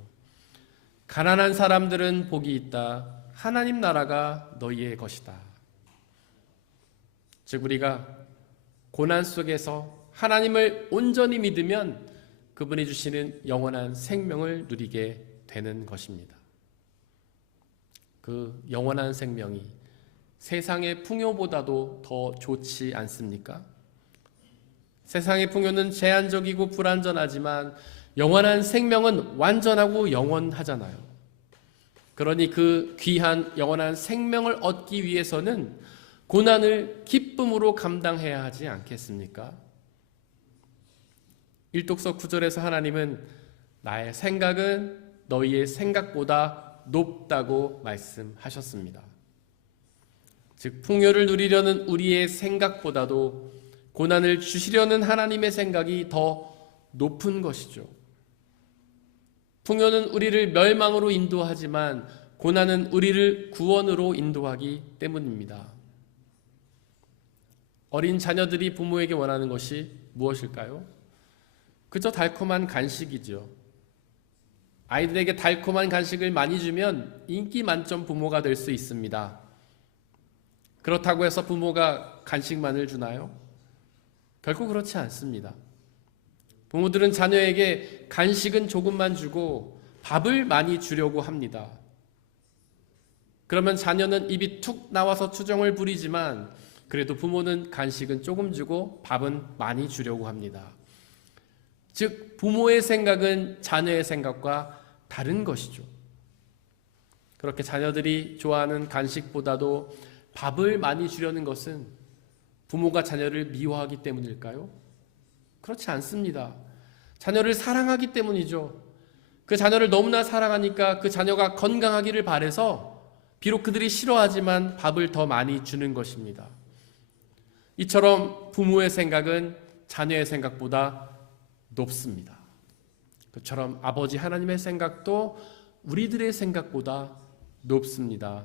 가난한 사람들은 복이 있다. 하나님 나라가 너희의 것이다. 즉 우리가 고난 속에서 하나님을 온전히 믿으면 그분이 주시는 영원한 생명을 누리게 되는 것입니다. 그 영원한 생명이 세상의 풍요보다도 더 좋지 않습니까? 세상의 풍요는 제한적이고 불완전하지만 영원한 생명은 완전하고 영원하잖아요. 그러니 그 귀한 영원한 생명을 얻기 위해서는 고난을 기쁨으로 감당해야 하지 않겠습니까? 일독서 9절에서 하나님은 나의 생각은 너희의 생각보다 높다고 말씀하셨습니다. 즉 풍요를 누리려는 우리의 생각보다도 고난을 주시려는 하나님의 생각이 더 높은 것이죠. 풍요는 우리를 멸망으로 인도하지만 고난은 우리를 구원으로 인도하기 때문입니다. 어린 자녀들이 부모에게 원하는 것이 무엇일까요? 그저 달콤한 간식이죠. 아이들에게 달콤한 간식을 많이 주면 인기 만점 부모가 될 수 있습니다. 그렇다고 해서 부모가 간식만을 주나요? 결코 그렇지 않습니다. 부모들은 자녀에게 간식은 조금만 주고 밥을 많이 주려고 합니다. 그러면 자녀는 입이 툭 나와서 투정을 부리지만 그래도 부모는 간식은 조금 주고 밥은 많이 주려고 합니다. 즉 부모의 생각은 자녀의 생각과 다른 것이죠. 그렇게 자녀들이 좋아하는 간식보다도 밥을 많이 주려는 것은 부모가 자녀를 미워하기 때문일까요? 그렇지 않습니다. 자녀를 사랑하기 때문이죠. 그 자녀를 너무나 사랑하니까 그 자녀가 건강하기를 바라서 비록 그들이 싫어하지만 밥을 더 많이 주는 것입니다. 이처럼 부모의 생각은 자녀의 생각보다 높습니다. 그처럼 아버지 하나님의 생각도 우리들의 생각보다 높습니다.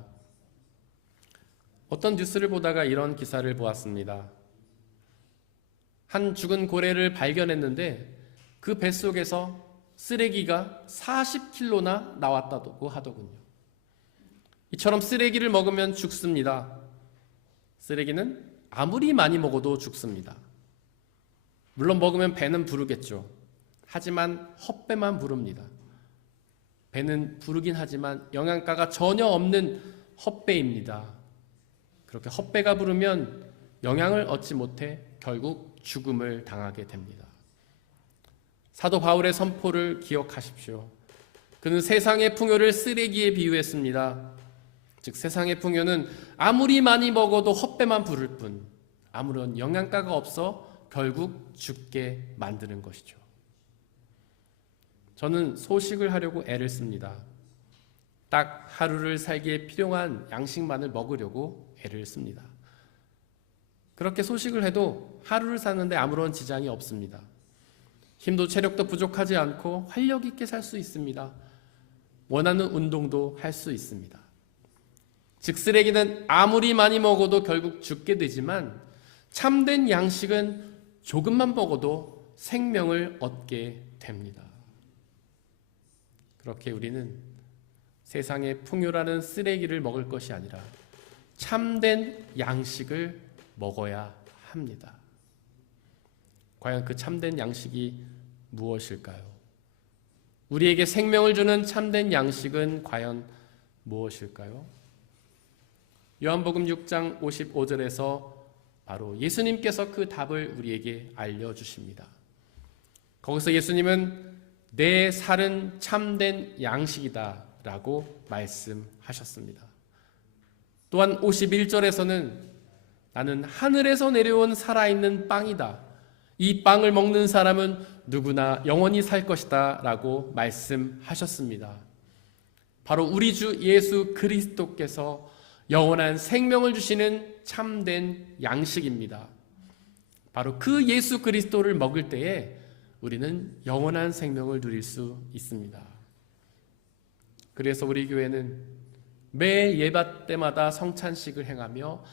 어떤 뉴스를 보다가 이런 기사를 보았습니다. 한 죽은 고래를 발견했는데 그 뱃속에서 쓰레기가 40kg나 나왔다고 하더군요. 이처럼 쓰레기를 먹으면 죽습니다. 쓰레기는 아무리 많이 먹어도 죽습니다. 물론 먹으면 배는 부르겠죠. 하지만 헛배만 부릅니다. 배는 부르긴 하지만 영양가가 전혀 없는 헛배입니다. 그렇게 헛배가 부르면 영양을 얻지 못해 결국 죽음을 당하게 됩니다. 사도 바울의 선포를 기억하십시오. 그는 세상의 풍요를 쓰레기에 비유했습니다. 즉 세상의 풍요는 아무리 많이 먹어도 헛배만 부를 뿐 아무런 영양가가 없어 결국 죽게 만드는 것이죠. 저는 소식을 하려고 애를 씁니다. 딱 하루를 살기에 필요한 양식만을 먹으려고 애를 씁니다. 그렇게 소식을 해도 하루를 사는데 아무런 지장이 없습니다. 힘도 체력도 부족하지 않고 활력 있게 살 수 있습니다. 원하는 운동도 할 수 있습니다. 즉 쓰레기는 아무리 많이 먹어도 결국 죽게 되지만 참된 양식은 조금만 먹어도 생명을 얻게 됩니다. 그렇게 우리는 세상의 풍요라는 쓰레기를 먹을 것이 아니라 참된 양식을 먹어야 합니다. 과연 그 참된 양식이 무엇일까요? 우리에게 생명을 주는 참된 양식은 과연 무엇일까요? 요한복음 6장 55절에서 바로 예수님께서 그 답을 우리에게 알려주십니다. 거기서 예수님은 내 살은 참된 양식이다 라고 말씀하셨습니다. 또한 51절에서는 나는 하늘에서 내려온 살아있는 빵이다. 이 빵을 먹는 사람은 누구나 영원히 살 것이다 라고 말씀하셨습니다. 바로 우리 주 예수 그리스도께서 영원한 생명을 주시는 참된 양식입니다. 바로 그 예수 그리스도를 먹을 때에 우리는 영원한 생명을 누릴 수 있습니다. 그래서 우리 교회는 매 예배 때마다 성찬식을 행하며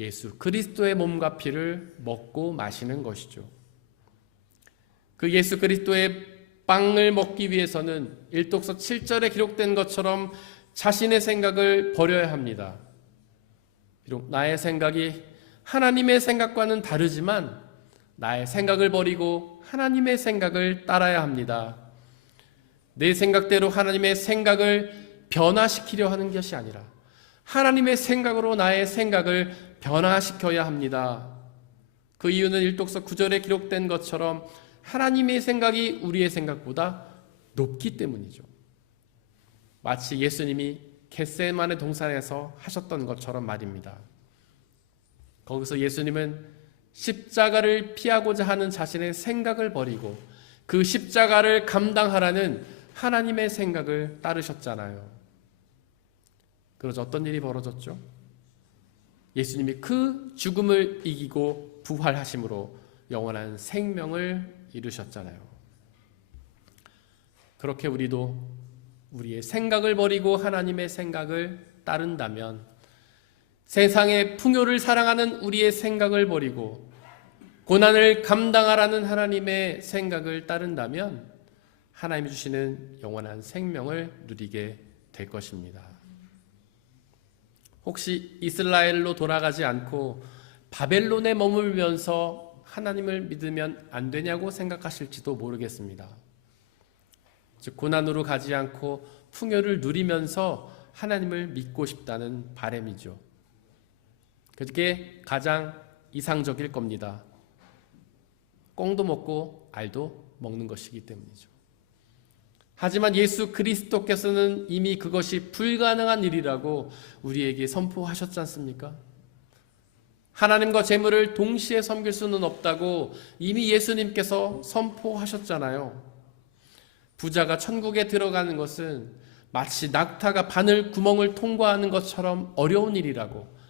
예수 그리스도의 몸과 피를 먹고 마시는 것이죠. 그 예수 그리스도의 빵을 먹기 위해서는 일독서 7절에 기록된 것처럼 자신의 생각을 버려야 합니다. 비록 나의 생각이 하나님의 생각과는 다르지만 나의 생각을 버리고 하나님의 생각을 따라야 합니다. 내 생각대로 하나님의 생각을 변화시키려 하는 것이 아니라 하나님의 생각으로 나의 생각을 변화시켜야 합니다. 그 이유는 일독서 9절에 기록된 것처럼 하나님의 생각이 우리의 생각보다 높기 때문이죠. 마치 예수님이 겟세마네 동산에서 하셨던 것처럼 말입니다. 거기서 예수님은 십자가를 피하고자 하는 자신의 생각을 버리고 그 십자가를 감당하라는 하나님의 생각을 따르셨잖아요. 그러자 어떤 일이 벌어졌죠? 예수님이 그 죽음을 이기고 부활하심으로 영원한 생명을 이루셨잖아요. 그렇게 우리도 우리의 생각을 버리고 하나님의 생각을 따른다면 세상의 풍요를 사랑하는 우리의 생각을 버리고 고난을 감당하라는 하나님의 생각을 따른다면 하나님이 주시는 영원한 생명을 누리게 될 것입니다. 혹시 이스라엘로 돌아가지 않고 바벨론에 머물면서 하나님을 믿으면 안 되냐고 생각하실지도 모르겠습니다. 즉 고난으로 가지 않고 풍요를 누리면서 하나님을 믿고 싶다는 바람이죠. 그게 가장 이상적일 겁니다. 꽁도 먹고 알도 먹는 것이기 때문이죠. 하지만 예수 그리스도께서는 이미 그것이 불가능한 일이라고 우리에게 선포하셨지 않습니까? 하나님과 재물을 동시에 섬길 수는 없다고 이미 예수님께서 선포하셨잖아요. 부자가 천국에 들어가는 것은 마치 낙타가 바늘 구멍을 통과하는 것처럼 어려운 일이라고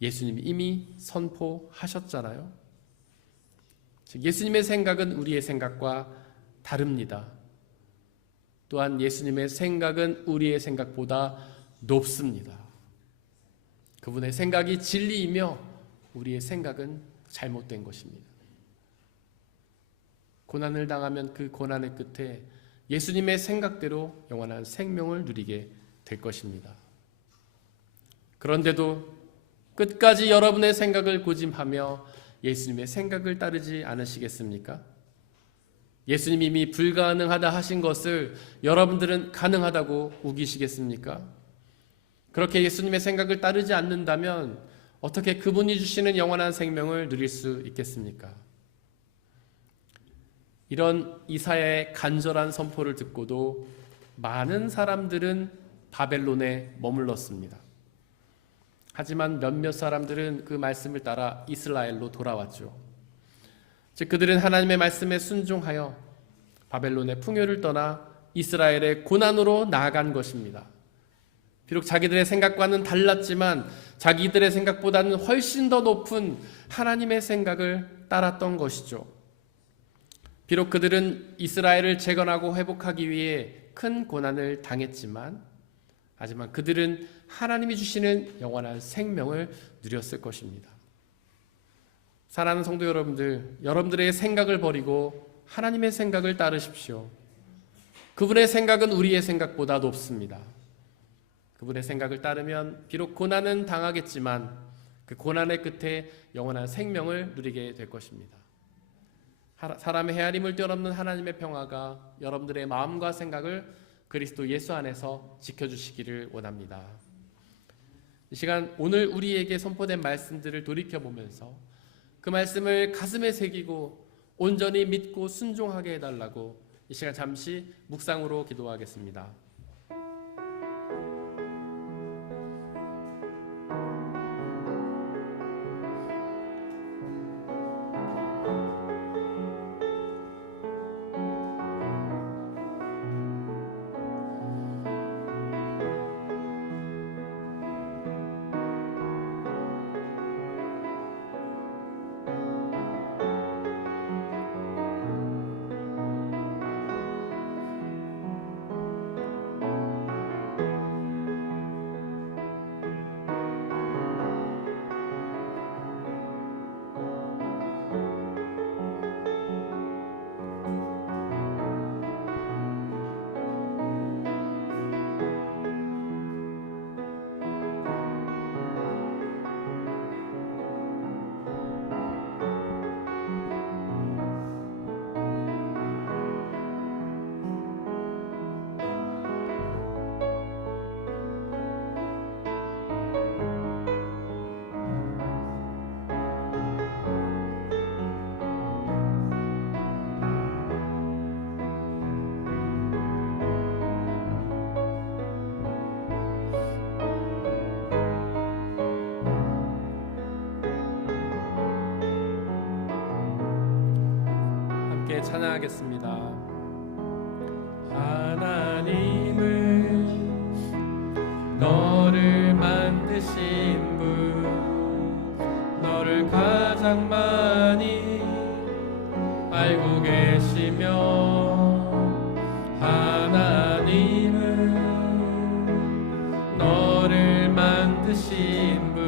예수님이 이미 선포하셨잖아요. 즉 예수님의 생각은 우리의 생각과 다릅니다. 또한 예수님의 생각은 우리의 생각보다 높습니다. 그분의 생각이 진리이며 우리의 생각은 잘못된 것입니다. 고난을 당하면 그 고난의 끝에 예수님의 생각대로 영원한 생명을 누리게 될 것입니다. 그런데도 끝까지 여러분의 생각을 고집하며 예수님의 생각을 따르지 않으시겠습니까? 예수님이 이미 불가능하다 하신 것을 여러분들은 가능하다고 우기시겠습니까? 그렇게 예수님의 생각을 따르지 않는다면 어떻게 그분이 주시는 영원한 생명을 누릴 수 있겠습니까? 이런 이사야의 간절한 선포를 듣고도 많은 사람들은 바벨론에 머물렀습니다. 하지만 몇몇 사람들은 그 말씀을 따라 이스라엘로 돌아왔죠. 즉 그들은 하나님의 말씀에 순종하여 바벨론의 풍요를 떠나 이스라엘의 고난으로 나아간 것입니다. 비록 자기들의 생각과는 달랐지만 자기들의 생각보다는 훨씬 더 높은 하나님의 생각을 따랐던 것이죠. 비록 그들은 이스라엘을 재건하고 회복하기 위해 큰 고난을 당했지만 하지만 그들은 하나님이 주시는 영원한 생명을 누렸을 것입니다. 사랑하는 성도 여러분들, 여러분들의 생각을 버리고 하나님의 생각을 따르십시오. 그분의 생각은 우리의 생각보다 높습니다. 그분의 생각을 따르면 비록 고난은 당하겠지만 그 고난의 끝에 영원한 생명을 누리게 될 것입니다. 사람의 헤아림을 뛰어넘는 하나님의 평화가 여러분들의 마음과 생각을 그리스도 예수 안에서 지켜주시기를 원합니다. 이 시간 오늘 우리에게 선포된 말씀들을 돌이켜보면서 그 말씀을 가슴에 새기고 온전히 믿고 순종하게 해달라고 이 시간 잠시 묵상으로 기도하겠습니다. 함께 찬양하겠습니다. 하나님은 너를 만드신 분, 너를 가장 많이 알고 계시며, 하나님은 너를 만드신 분,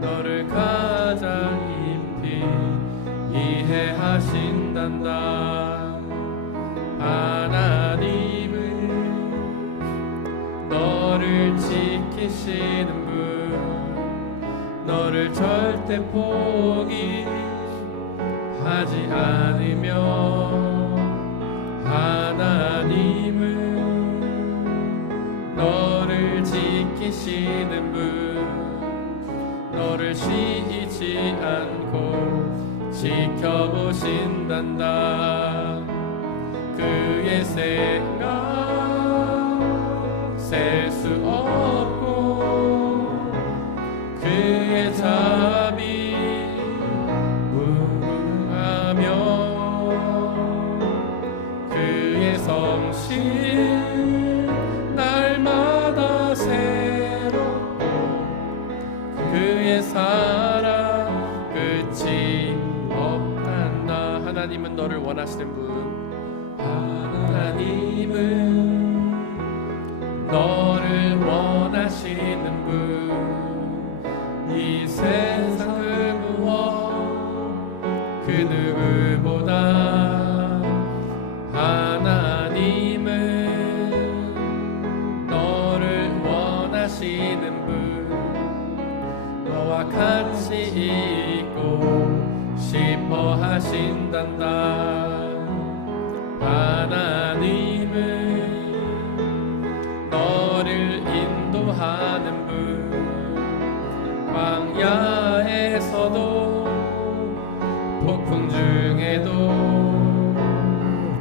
너를 가장 깊이 이해하신단다. 하나님은 너를 지키시는 분, 너를 절대 포기하지 않으며, 하나님은 너를 지키시는 분, 너를 쉬지 않고 지켜보신단다. 그의 생각 셀 수 없고, 그의 자비 무궁하며, 그의 성실 날마다 새롭고, 그의 사랑 끝이 없단다. 하나님은 너를 원하시는 분, 하나님은 너를 원하시는 분, 이 세상 그 무엇 그 누구보다 하나님은 너를 원하시는 분, 너와 같이 있고 싶어 하신단다. 하나님은 너를 인도하는 분, 광야에서도 폭풍 중에도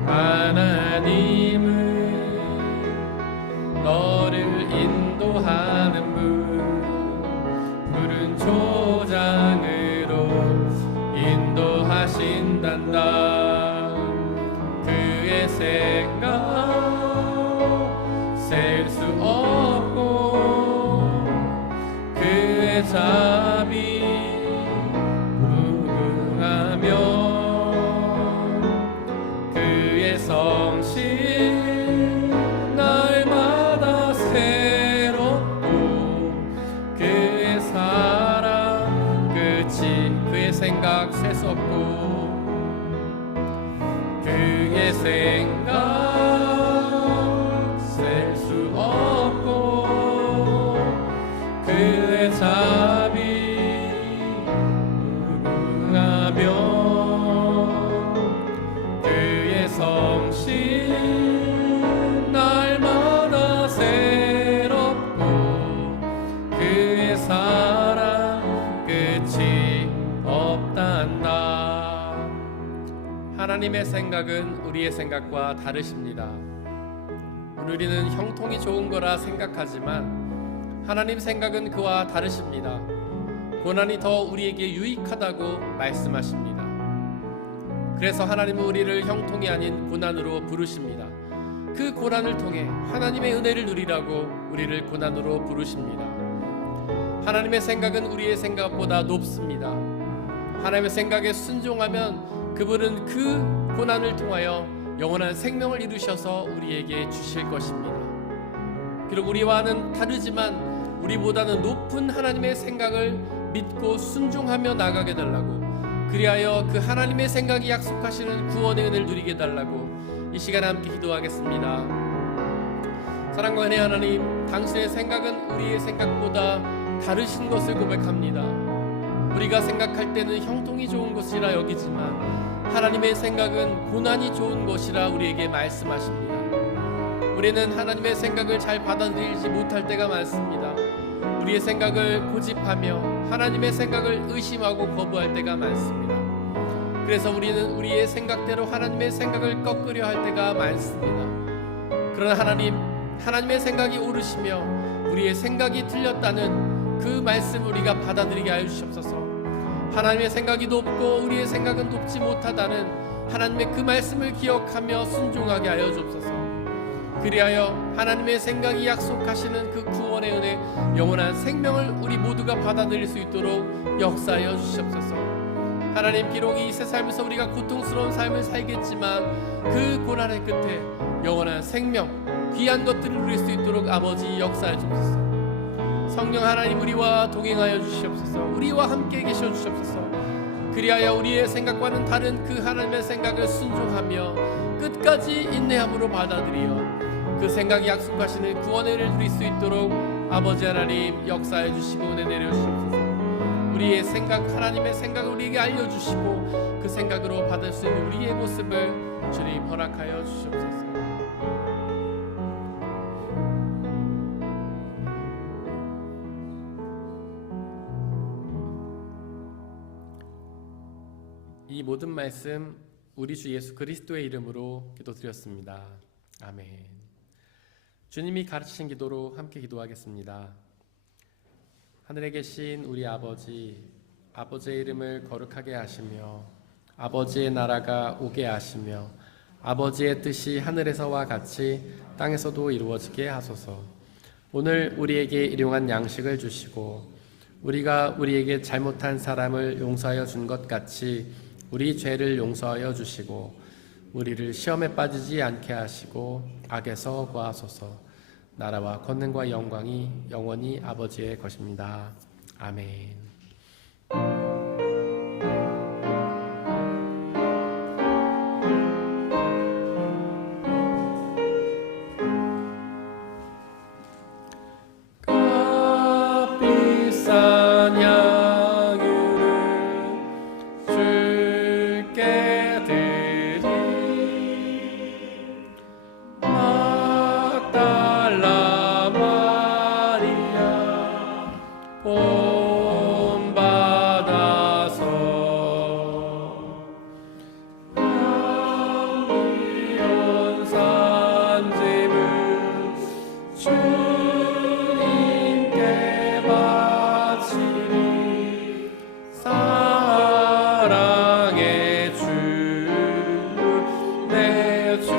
하나님은 너를 인도하는 분, 푸른 초장으로 인도하신단다. 그의 생각 셀 수 없고, 그의 자비 무궁하며, 그의 성실 날마다 새롭고, 그의 사랑 끝이, 그의 생각 셀 수 없고, 그의 생각 셀 수 없고, 그의 자비 무궁하며, 그의 성실 날마다 새롭고, 그의 사랑 끝이 없단다. 하나님의 생각은 우리의 생각과 다르십니다. 우리는 형통이 좋은 거라 생각하지만 하나님 생각은 그와 다르십니다. 고난이 더 우리에게 유익하다고 말씀하십니다. 그래서 하나님은 우리를 형통이 아닌 고난으로 부르십니다. 그 고난을 통해 하나님의 은혜를 누리라고 우리를 고난으로 부르십니다. 하나님의 생각은 우리의 생각보다 높습니다. 하나님의 생각에 순종하면 그분은 그 고난을 통하여 영원한 생명을 이루셔서 우리에게 주실 것입니다. 비록 우리와는 다르지만 우리보다는 높은 하나님의 생각을 믿고 순종하며 나가게 달라고, 그리하여 그 하나님의 생각이 약속하시는 구원의 은혜를 누리게 달라고 이 시간에 함께 기도하겠습니다. 사랑과 은혜 하나님, 당신의 생각은 우리의 생각보다 다르신 것을 고백합니다. 우리가 생각할 때는 형통이 좋은 것이라 여기지만 하나님의 생각은 고난이 좋은 것이라 우리에게 말씀하십니다. 우리는 하나님의 생각을 잘 받아들이지 못할 때가 많습니다. 우리의 생각을 고집하며 하나님의 생각을 의심하고 거부할 때가 많습니다. 그래서 우리는 우리의 생각대로 하나님의 생각을 꺾으려 할 때가 많습니다. 그러나 하나님의 생각이 옳으시며 우리의 생각이 틀렸다는 그 말씀 우리가 받아들이게 하여 주시옵소서. 하나님의 생각이 높고 우리의 생각은 높지 못하다는 하나님의 그 말씀을 기억하며 순종하게 하여 주옵소서. 그리하여 하나님의 생각이 약속하시는 그 구원의 은혜, 영원한 생명을 우리 모두가 받아들일 수 있도록 역사하여 주시옵소서. 하나님, 비록 이 세 삶에서 우리가 고통스러운 삶을 살겠지만 그 고난의 끝에 영원한 생명, 귀한 것들을 누릴 수 있도록 아버지 역사해 주옵소서. 성령 하나님, 우리와 동행하여 주시옵소서. 우리와 함께 계셔 주시옵소서. 그리하여 우리의 생각과는 다른 그 하나님의 생각을 순종하며 끝까지 인내함으로 받아들여 그 생각이 약속하시는 구원의 은혜를 누릴 수 있도록 아버지 하나님 역사해 주시고 은혜 내려 주시옵소서. 우리의 생각, 하나님의 생각을 우리에게 알려주시고 그 생각으로 받을 수 있는 우리의 모습을 주님 허락하여 주시옵소서. 이 모든 말씀 우리 주 예수 그리스도의 이름으로 기도드렸습니다. 아멘. 주님이 가르치신 기도로 함께 기도하겠습니다. 하늘에 계신 우리 아버지, 아버지의 이름을 거룩하게 하시며 아버지의 나라가 오게 하시며 아버지의 뜻이 하늘에서와 같이 땅에서도 이루어지게 하소서. 오늘 우리에게 일용할 양식을 주시고 우리가 우리에게 잘못한 사람을 용서하여 준 것 같이 우리 죄를 용서하여 주시고 우리를 시험에 빠지지 않게 하시고 악에서 구하소서. 나라와 권능과 영광이 영원히 아버지의 것입니다. 아멘. 값비싼 양유를 주께 드리 막달라 마리아 본받아서 양미온 산짐을 주님께 바치리. 사랑의 주 내 주님께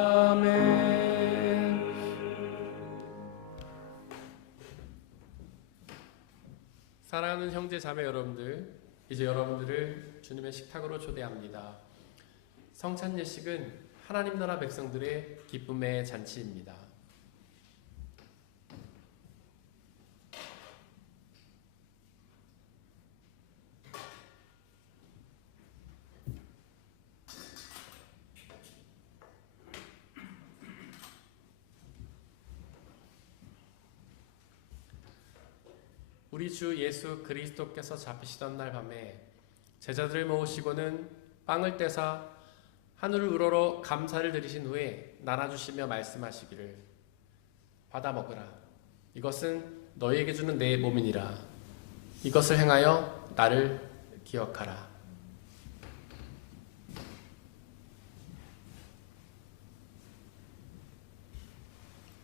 아멘. 사랑하는 형제 자매 여러분들, 이제 여러분들을 주님의 식탁으로 초대합니다. 성찬 예식은 하나님 나라 백성들의 기쁨의 잔치입니다. 우리 주 예수 그리스도께서 잡히시던 날 밤에 제자들을 모으시고는 빵을 떼사 하늘을 우러러 감사를 드리신 후에 나눠주시며 말씀하시기를 받아 먹으라. 이것은 너희에게 주는 내 몸이니라. 이것을 행하여 나를 기억하라.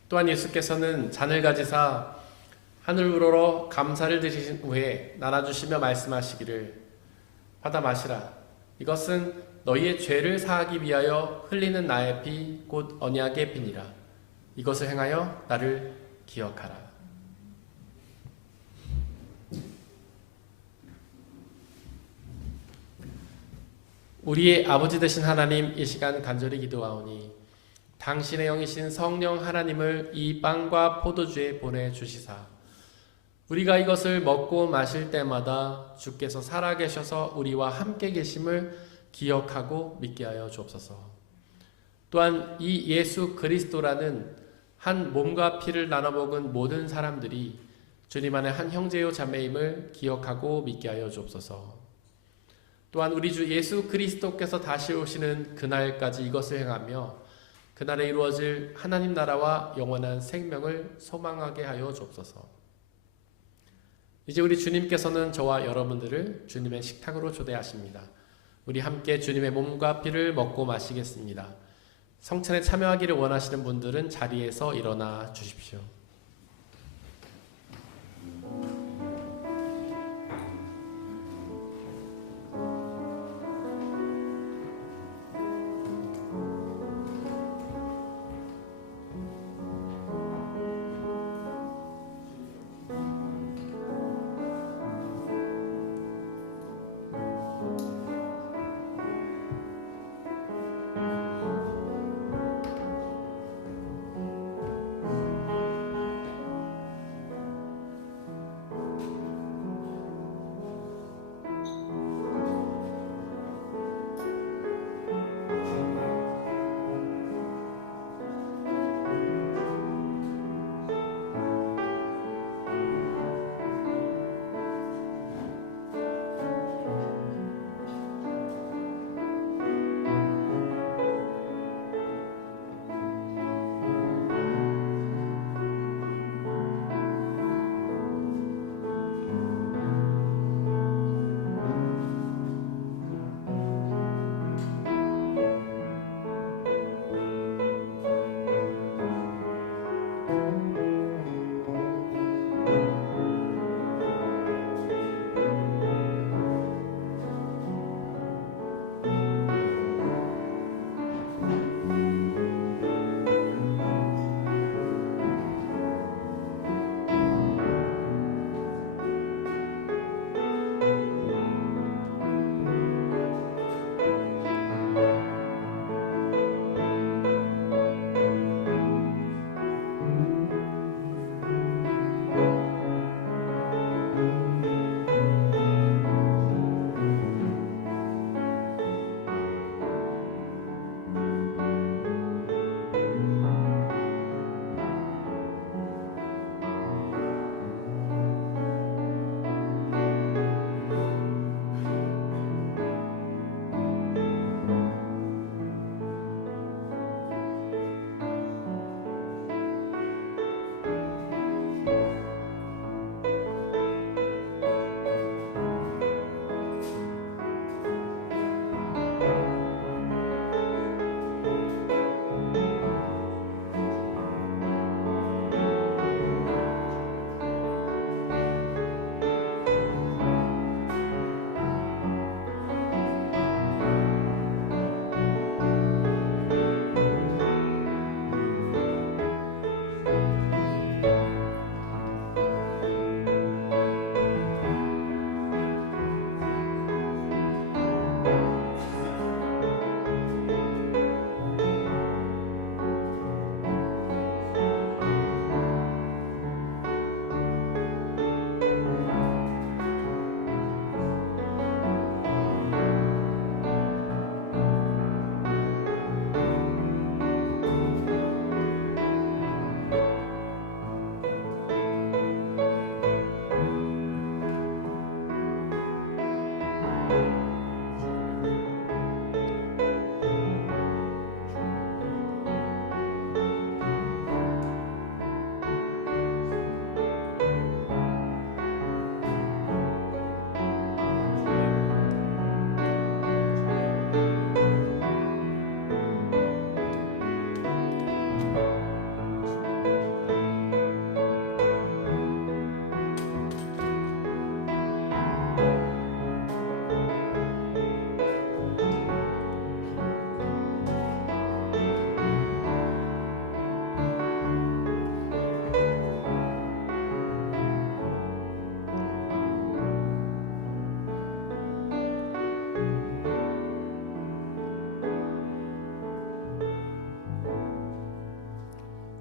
또한 예수께서는 잔을 가지사 하늘 우러러 감사를 드리신 후에 나눠주시며 말씀하시기를 받아 마시라. 이것은 너희의 죄를 사하기 위하여 흘리는 나의 피 곧 언약의 피니라. 이것을 행하여 나를 기억하라. 우리의 아버지 되신 하나님, 이 시간 간절히 기도하오니 당신의 영이신 성령 하나님을 이 빵과 포도주에 보내주시사 우리가 이것을 먹고 마실 때마다 주께서 살아계셔서 우리와 함께 계심을 기억하고 믿게 하여 주옵소서. 또한 이 예수 그리스도라는 한 몸과 피를 나눠 먹은 모든 사람들이 주님 안에 한 형제요 자매임을 기억하고 믿게 하여 주옵소서. 또한 우리 주 예수 그리스도께서 다시 오시는 그날까지 이것을 행하며 그날에 이루어질 하나님 나라와 영원한 생명을 소망하게 하여 주옵소서. 이제 우리 주님께서는 저와 여러분들을 주님의 식탁으로 초대하십니다. 우리 함께 주님의 몸과 피를 먹고 마시겠습니다. 성찬에 참여하기를 원하시는 분들은 자리에서 일어나 주십시오.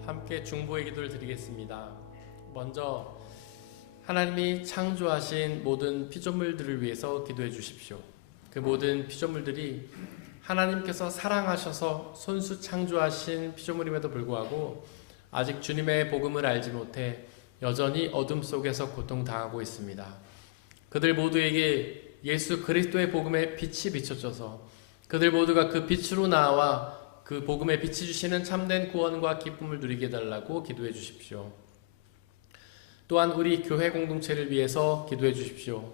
함께 중보의 기도를 드리겠습니다. 먼저 하나님이 창조하신 모든 피조물들을 위해서 기도해 주십시오. 그 모든 피조물들이 하나님께서 사랑하셔서 손수 창조하신 피조물임에도 불구하고 아직 주님의 복음을 알지 못해 여전히 어둠 속에서 고통당하고 있습니다. 그들 모두에게 예수 그리스도의 복음의 빛이 비춰져서 그들 모두가 그 빛으로 나와 그 복음의 빛이 주시는 참된 구원과 기쁨을 누리게 해달라고 기도해 주십시오. 또한 우리 교회 공동체를 위해서 기도해 주십시오.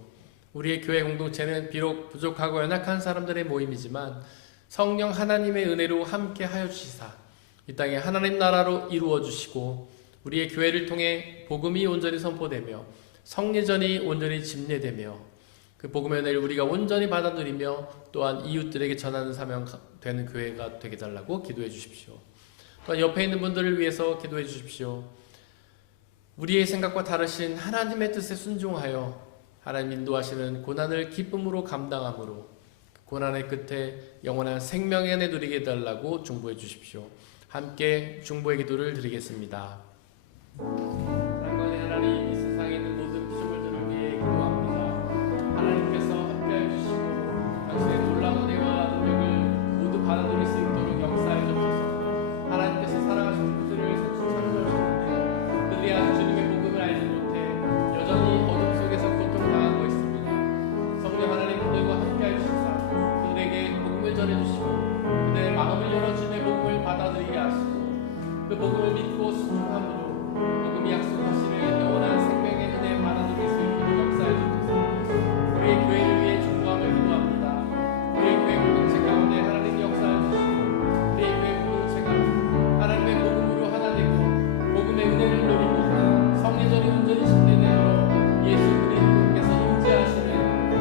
우리의 교회 공동체는 비록 부족하고 연약한 사람들의 모임이지만 성령 하나님의 은혜로 함께 하여 주시사 이 땅에 하나님 나라로 이루어 주시고 우리의 교회를 통해 복음이 온전히 선포되며 성례전이 온전히 집례되며 그 복음의 은혜를 우리가 온전히 받아들이며 또한 이웃들에게 전하는 사명 되는 교회가 되게 달라고 기도해 주십시오. 또한 옆에 있는 분들을 위해서 기도해 주십시오. 우리의 생각과 다르신 하나님의 뜻에 순종하여 하나님 인도하시는 고난을 기쁨으로 감당함으로 고난의 끝에 영원한 생명의 은혜 누리게 해달라고 중보해 주십시오. 함께 중보의 기도를 드리겠습니다. 사랑과의 하나님, 이 세상에 있는 모든 피조물들을 위해 기도합니다. 하나님께서 함께해 주시고 당신의 놀라운 은혜와 능력을 모두 받아들일 수 있도록 역사해 주옵소서. 하나님께서 사랑하신 그들을 선수 창조하셨는데 그들이 아직 주님의 복음을 알지 못해 여전히 어둠 속에서 고통당하고 있습니다. 성령 하나님 그들과 함께해 주시사 그들에게 복음을 전해주시고 그들의 마음을 열어 주님의 복음을 받아들이게 하시고 그 복음을 믿고 순종함으로 복음이 약속하시는 영원한 생명의 은혜 받아들일 수 있도록 역사해 주옵소서. 우리의 교회를 위해 중보함을 기도합니다. 우리의 교회 공동체 가운데 하나님 역사해 주시고 우리의 교회 공동체가 하나님의 복음으로 하나 되고 복음의 은혜를 누리고 성례전이 온전히 집례되므로 예수 그리스도께서 임재하시는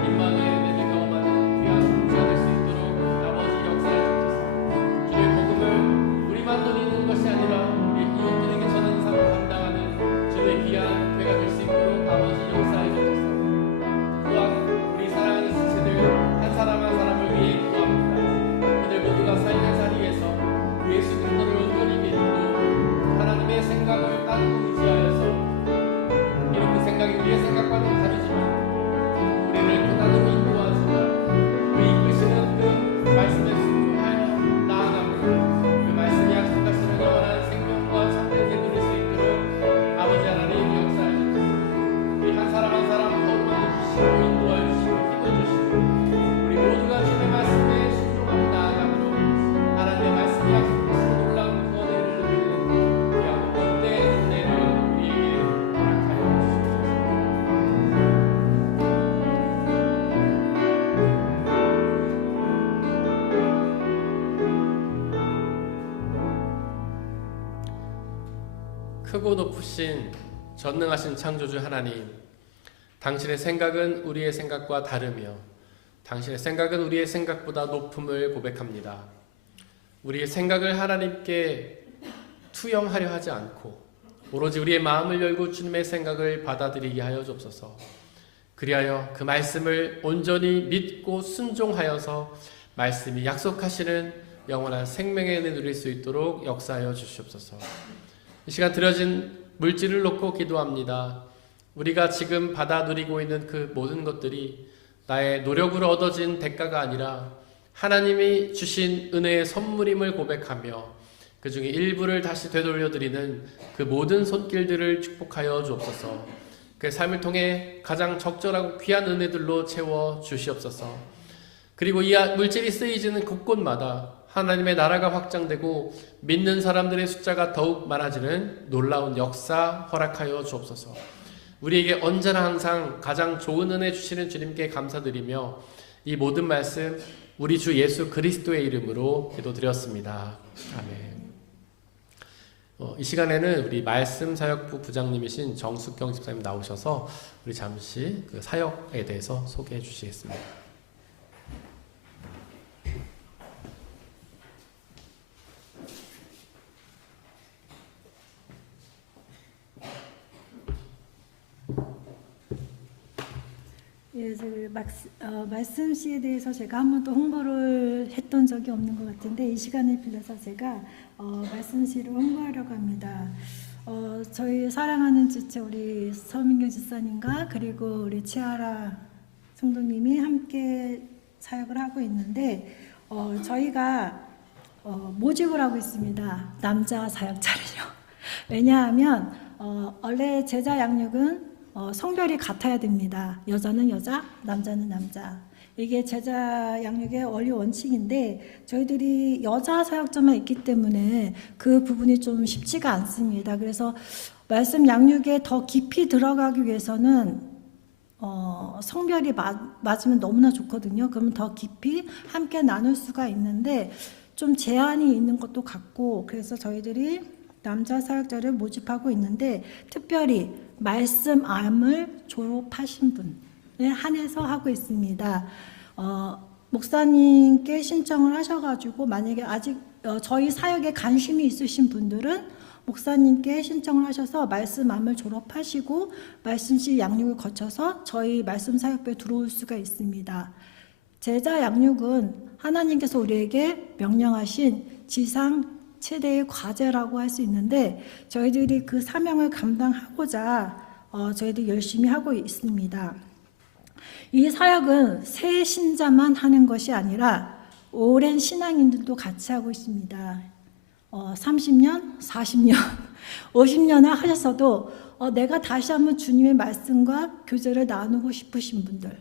임마누엘의 내게 경험하는 귀한 공주가 될 수 있도록 아버지 역사해 주옵소서. 주의 복음을 우리만 누리는 것이 아니라 우리 이웃들에게 전하는 삶을 감당하는 주의 귀한 교회가 될 수 있도록 아버지 역사해 주옵소서. 또한 우리 사랑하는 지체들 한 사람 한 사람을 위해 기도합니다. 그들 모두가 삶의 자리에서 예수 그리스도를 온전히 믿고 하나님의 생각을 따르고 의지하여서 비록 그 생각이 우리의 생각과는 다르지만 우리를 고난으로 인도하시고 그 이끄시는 그 말씀에 순종하여 나아가고 그 말씀이 약속하시는 영원한 생명과 참된 게 누릴 수 있도록 아버지 하나님 역사해 주옵소서. 우리 한 사람 한 사람 거룩하게 주시고 인도하여 주시고 힘을 주시고 우리 모두가 주님의 말씀에 순종하고 나아가므로 하나님의 말씀이 약속하시는 놀라운 구원의 은혜를 누리는 귀하고 복된 은혜를 우리에게 허락하여 주시옵소서. 크고 높으신 전능하신 창조주 하나님, 당신의 생각은 우리의 생각과 다르며 당신의 생각은 우리의 생각보다 높음을 고백합니다. 우리의 생각을 하나님께 투영하려 하지 않고 오로지 우리의 마음을 열고 주님의 생각을 받아들이게 하여 주옵소서. 그리하여 그 말씀을 온전히 믿고 순종하여서 말씀이 약속하시는 영원한 생명의 은혜 누릴 수 있도록 역사하여 주시옵소서. 이 시간 드려진 물질을 놓고 기도합니다. 우리가 지금 받아 누리고 있는 그 모든 것들이 나의 노력으로 얻어진 대가가 아니라 하나님이 주신 은혜의 선물임을 고백하며 그 중에 일부를 다시 되돌려드리는 그 모든 손길들을 축복하여 주옵소서. 그 삶을 통해 가장 적절하고 귀한 은혜들로 채워 주시옵소서. 그리고 이 물질이 쓰이지는 곳곳마다 하나님의 나라가 확장되고 믿는 사람들의 숫자가 더욱 많아지는 놀라운 역사 허락하여 주옵소서. 우리에게 언제나 항상 가장 좋은 은혜 주시는 주님께 감사드리며 이 모든 말씀 우리 주 예수 그리스도의 이름으로 기도드렸습니다. 아멘. 이 시간에는 우리 말씀 사역부 부장님이신 정숙경 집사님 나오셔서 우리 잠시 그 사역에 대해서 소개해 주시겠습니다. 예, 말씀 시에 대해서 제가 한 번도 홍보를 했던 적이 없는 것 같은데 이 시간을 빌려서 제가 말씀 시를 홍보하려고 합니다. 저희 사랑하는 지체 우리 서민경 집사님과 그리고 우리 치아라 성도님이 함께 사역을 하고 있는데 저희가 모집을 하고 있습니다. 남자 사역자를요. 왜냐하면 원래 제자 양육은 성별이 같아야 됩니다. 여자는 여자, 남자는 남자. 이게 제자 양육의 원리 원칙인데 저희들이 여자 사역자만 있기 때문에 그 부분이 좀 쉽지가 않습니다. 그래서 말씀 양육에 더 깊이 들어가기 위해서는 성별이 맞으면 너무나 좋거든요. 그러면 더 깊이 함께 나눌 수가 있는데 좀 제한이 있는 것도 같고 그래서 저희들이 남자 사역자를 모집하고 있는데 특별히 말씀암을 졸업하신 분에 한해서 하고 있습니다. 목사님께 신청을 하셔가지고 만약에 아직 저희 사역에 관심이 있으신 분들은 목사님께 신청을 하셔서 말씀암을 졸업하시고 말씀시 양육을 거쳐서 저희 말씀 사역부에 들어올 수가 있습니다. 제자 양육은 하나님께서 우리에게 명령하신 지상 최대의 과제라고 할 수 있는데 저희들이 그 사명을 감당하고자 저희들이 열심히 하고 있습니다. 이 사역은 새 신자만 하는 것이 아니라 오랜 신앙인들도 같이 하고 있습니다. 30년, 40년, 50년을 하셨어도 내가 다시 한번 주님의 말씀과 교제를 나누고 싶으신 분들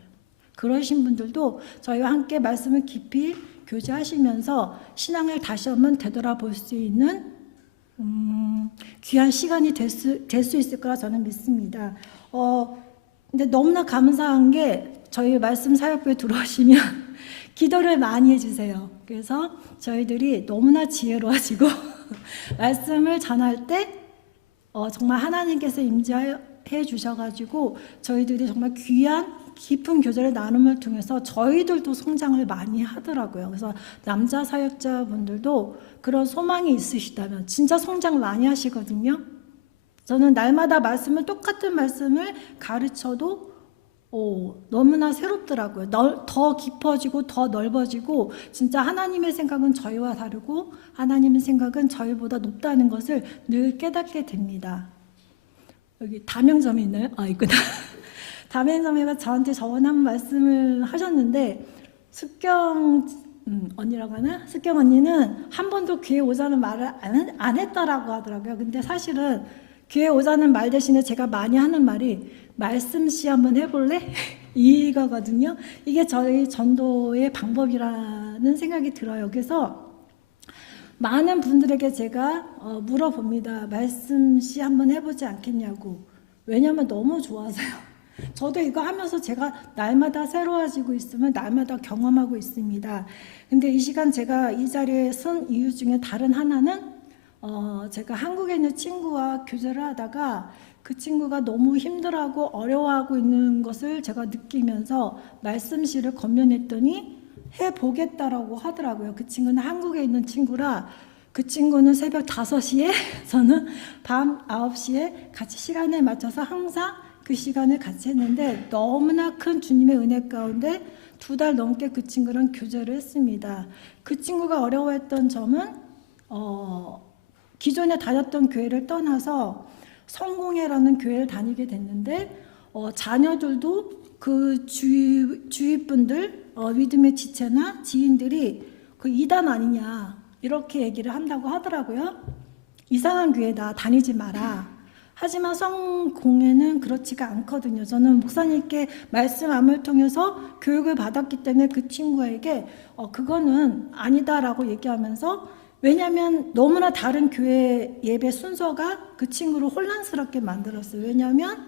그러신 분들도 저희와 함께 말씀을 깊이 교제하시면서 신앙을 다시 한번 되돌아볼 수 있는 귀한 시간이 될 수 있을 거라 저는 믿습니다. 근데 너무나 감사한 게 저희 말씀 사역부에 들어오시면 기도를 많이 해주세요. 그래서 저희들이 너무나 지혜로워지고 말씀을 전할 때 정말 하나님께서 임재해 주셔가지고 저희들이 정말 귀한 깊은 교제를 나눔을 통해서 저희들도 성장을 많이 하더라고요. 그래서 남자 사역자분들도 그런 소망이 있으시다면 진짜 성장 많이 하시거든요. 저는 날마다 똑같은 말씀을 가르쳐도 너무나 새롭더라고요. 더 깊어지고 더 넓어지고 진짜 하나님의 생각은 저희와 다르고 하나님의 생각은 저희보다 높다는 것을 늘 깨닫게 됩니다. 여기 다명점이 있나요? 있구나. 다명점이가 저한테 저번에 한 말씀을 하셨는데 습경 언니라고 하나? 습경 언니는 한 번도 교회 오자는 말을 안 했다라고 하더라고요. 근데 사실은 교회 오자는 말 대신에 제가 많이 하는 말이 말씀시 한번 해볼래? 이거거든요. 이게 저희 전도의 방법이라는 생각이 들어요. 그래서 많은 분들에게 제가 물어봅니다. 말씀시 한번 해보지 않겠냐고. 왜냐하면 너무 좋아서요. 저도 이거 하면서 제가 날마다 새로워지고 있음을 날마다 경험하고 있습니다. 근데 이 시간 제가 이 자리에 선 이유 중에 다른 하나는 제가 한국에 있는 친구와 교제를 하다가 그 친구가 너무 힘들어하고 어려워하고 있는 것을 제가 느끼면서 말씀시를 건면했더니 해보겠다라고 하더라고요. 그 친구는 한국에 있는 친구라 그 친구는 새벽 5시에 저는 밤 9시에 같이 시간에 맞춰서 항상 그 시간을 같이 했는데 너무나 큰 주님의 은혜 가운데 2달 넘게 그 친구랑 교제를 했습니다. 그 친구가 어려워했던 점은 기존에 다녔던 교회를 떠나서 성공회라는 교회를 다니게 됐는데 자녀들도 그 주위 분들 믿음의 지체나 지인들이 그 이단 아니냐 이렇게 얘기를 한다고 하더라고요. 이상한 교회다 다니지 마라. 하지만 성공회는 그렇지가 않거든요. 저는 목사님께 말씀함을 통해서 교육을 받았기 때문에 그 친구에게 그거는 아니다라고 얘기하면서 왜냐하면 너무나 다른 교회 예배 순서가 그 친구를 혼란스럽게 만들었어요. 왜냐하면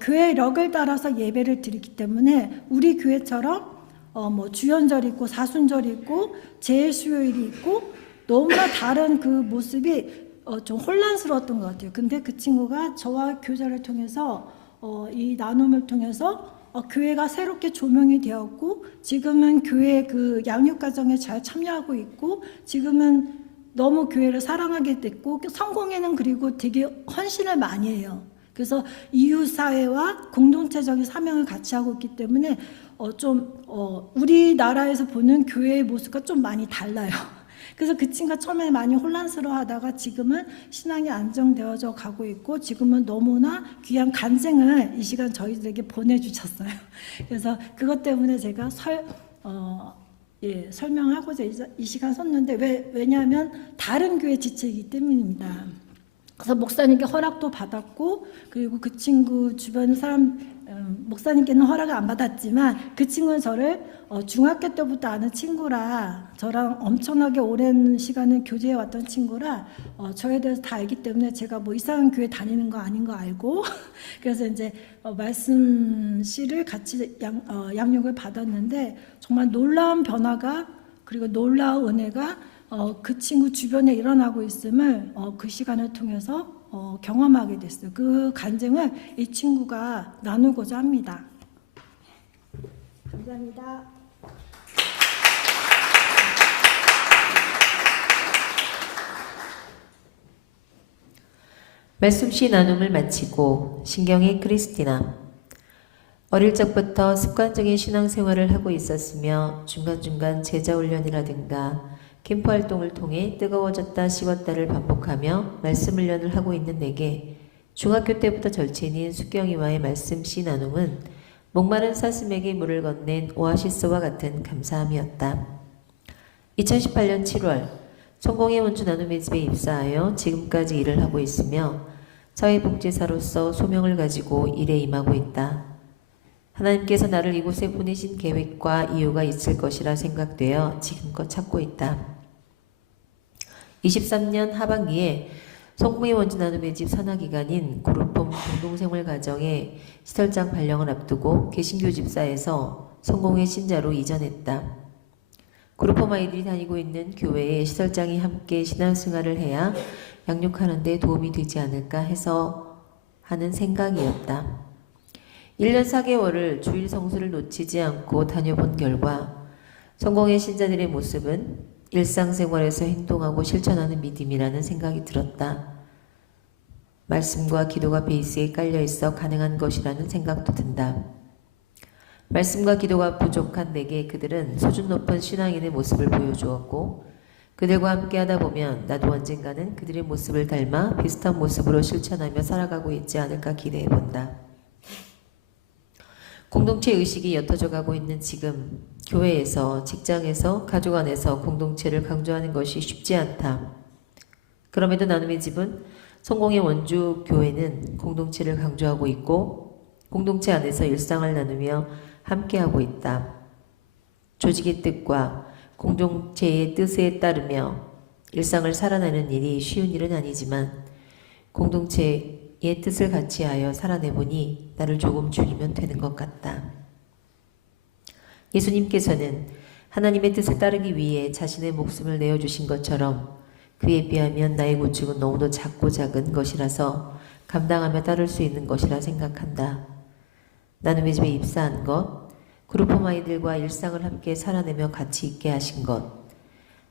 교회 력을 따라서 예배를 드리기 때문에 우리 교회처럼 뭐 주연절이 있고 사순절이 있고 제수요일이 있고 너무나 다른 그 모습이 좀 혼란스러웠던 것 같아요. 근데 그 친구가 저와 교제를 통해서 이 나눔을 통해서 교회가 새롭게 조명이 되었고 지금은 교회 그 양육 과정에 잘 참여하고 있고 지금은 너무 교회를 사랑하게 됐고 성공에는 그리고 되게 헌신을 많이 해요. 그래서 이웃사회와 공동체적인 사명을 같이 하고 있기 때문에 우리나라에서 보는 교회의 모습과 좀 많이 달라요. 그래서 그 친구가 처음에 많이 혼란스러워하다가 지금은 신앙이 안정되어져 가고 있고 지금은 너무나 귀한 간증을 이 시간 저희들에게 보내주셨어요. 그래서 그것 때문에 제가 설명하고자 이 시간 썼는데 왜냐하면 다른 교회 지체이기 때문입니다. 그래서 목사님께 허락도 받았고 그리고 그 친구 주변 사람 목사님께는 허락을 안 받았지만 그 친구는 저를 중학교 때부터 아는 친구라 저랑 엄청나게 오랜 시간을 교제해 왔던 친구라 저에 대해서 다 알기 때문에 제가 뭐 이상한 교회 다니는 거 아닌 거 알고 그래서 이제 말씀 씨를 같이 양육을 받았는데 정말 놀라운 변화가 그리고 놀라운 은혜가 그 친구 주변에 일어나고 있음을 그 시간을 통해서 경험하게 됐어요. 그 간증을 이 친구가 나누고자 합니다. 감사합니다. 말씀시 나눔을 마치고 신경의 크리스티나. 어릴 적부터 습관적인 신앙생활을 하고 있었으며 중간중간 제자훈련이라든가 캠프 활동을 통해 뜨거워졌다 식었다를 반복하며 말씀 훈련을 하고 있는 내게 중학교 때부터 절친인 수경이와의 말씀시 나눔은 목마른 사슴에게 물을 건넨 오아시스와 같은 감사함이었다. 2018년 7월 성공의 원주 나눔의 집에 입사하여 지금까지 일을 하고 있으며 사회복지사로서 소명을 가지고 일에 임하고 있다. 하나님께서 나를 이곳에 보내신 계획과 이유가 있을 것이라 생각되어 지금껏 찾고 있다. 23년 하반기에 성공의 원주 나눔의 집 산하기관인 그룹홈 공동생활가정의 시설장 발령을 앞두고 개신교 집사에서 성공의 신자로 이전했다. 그룹홈 아이들이 다니고 있는 교회에 시설장이 함께 신앙생활을 해야 양육하는 데 도움이 되지 않을까 해서 하는 생각이었다. 1년 4개월을 주일 성수를 놓치지 않고 다녀본 결과 성공의 신자들의 모습은 일상생활에서 행동하고 실천하는 믿음이라는 생각이 들었다. 말씀과 기도가 베이스에 깔려있어 가능한 것이라는 생각도 든다. 말씀과 기도가 부족한 내게 그들은 수준 높은 신앙인의 모습을 보여주었고 그들과 함께하다 보면 나도 언젠가는 그들의 모습을 닮아 비슷한 모습으로 실천하며 살아가고 있지 않을까 기대해본다. 공동체 의식이 옅어져 가고 있는 지금 교회에서, 직장에서, 가족 안에서 공동체를 강조하는 것이 쉽지 않다. 그럼에도 나눔의 집은 성공의 원주 교회는 공동체를 강조하고 있고 공동체 안에서 일상을 나누며 함께하고 있다. 조직의 뜻과 공동체의 뜻에 따르며 일상을 살아내는 일이 쉬운 일은 아니지만 공동체의 뜻을 같이 하여 살아내보니 나를 조금 줄이면 되는 것 같다. 예수님께서는 하나님의 뜻을 따르기 위해 자신의 목숨을 내어주신 것처럼 그에 비하면 나의 고충은 너무도 작고 작은 것이라서 감당하며 따를 수 있는 것이라 생각한다. 나눔의 집에 입사한 것, 그룹홈 아이들과 일상을 함께 살아내며 같이 있게 하신 것,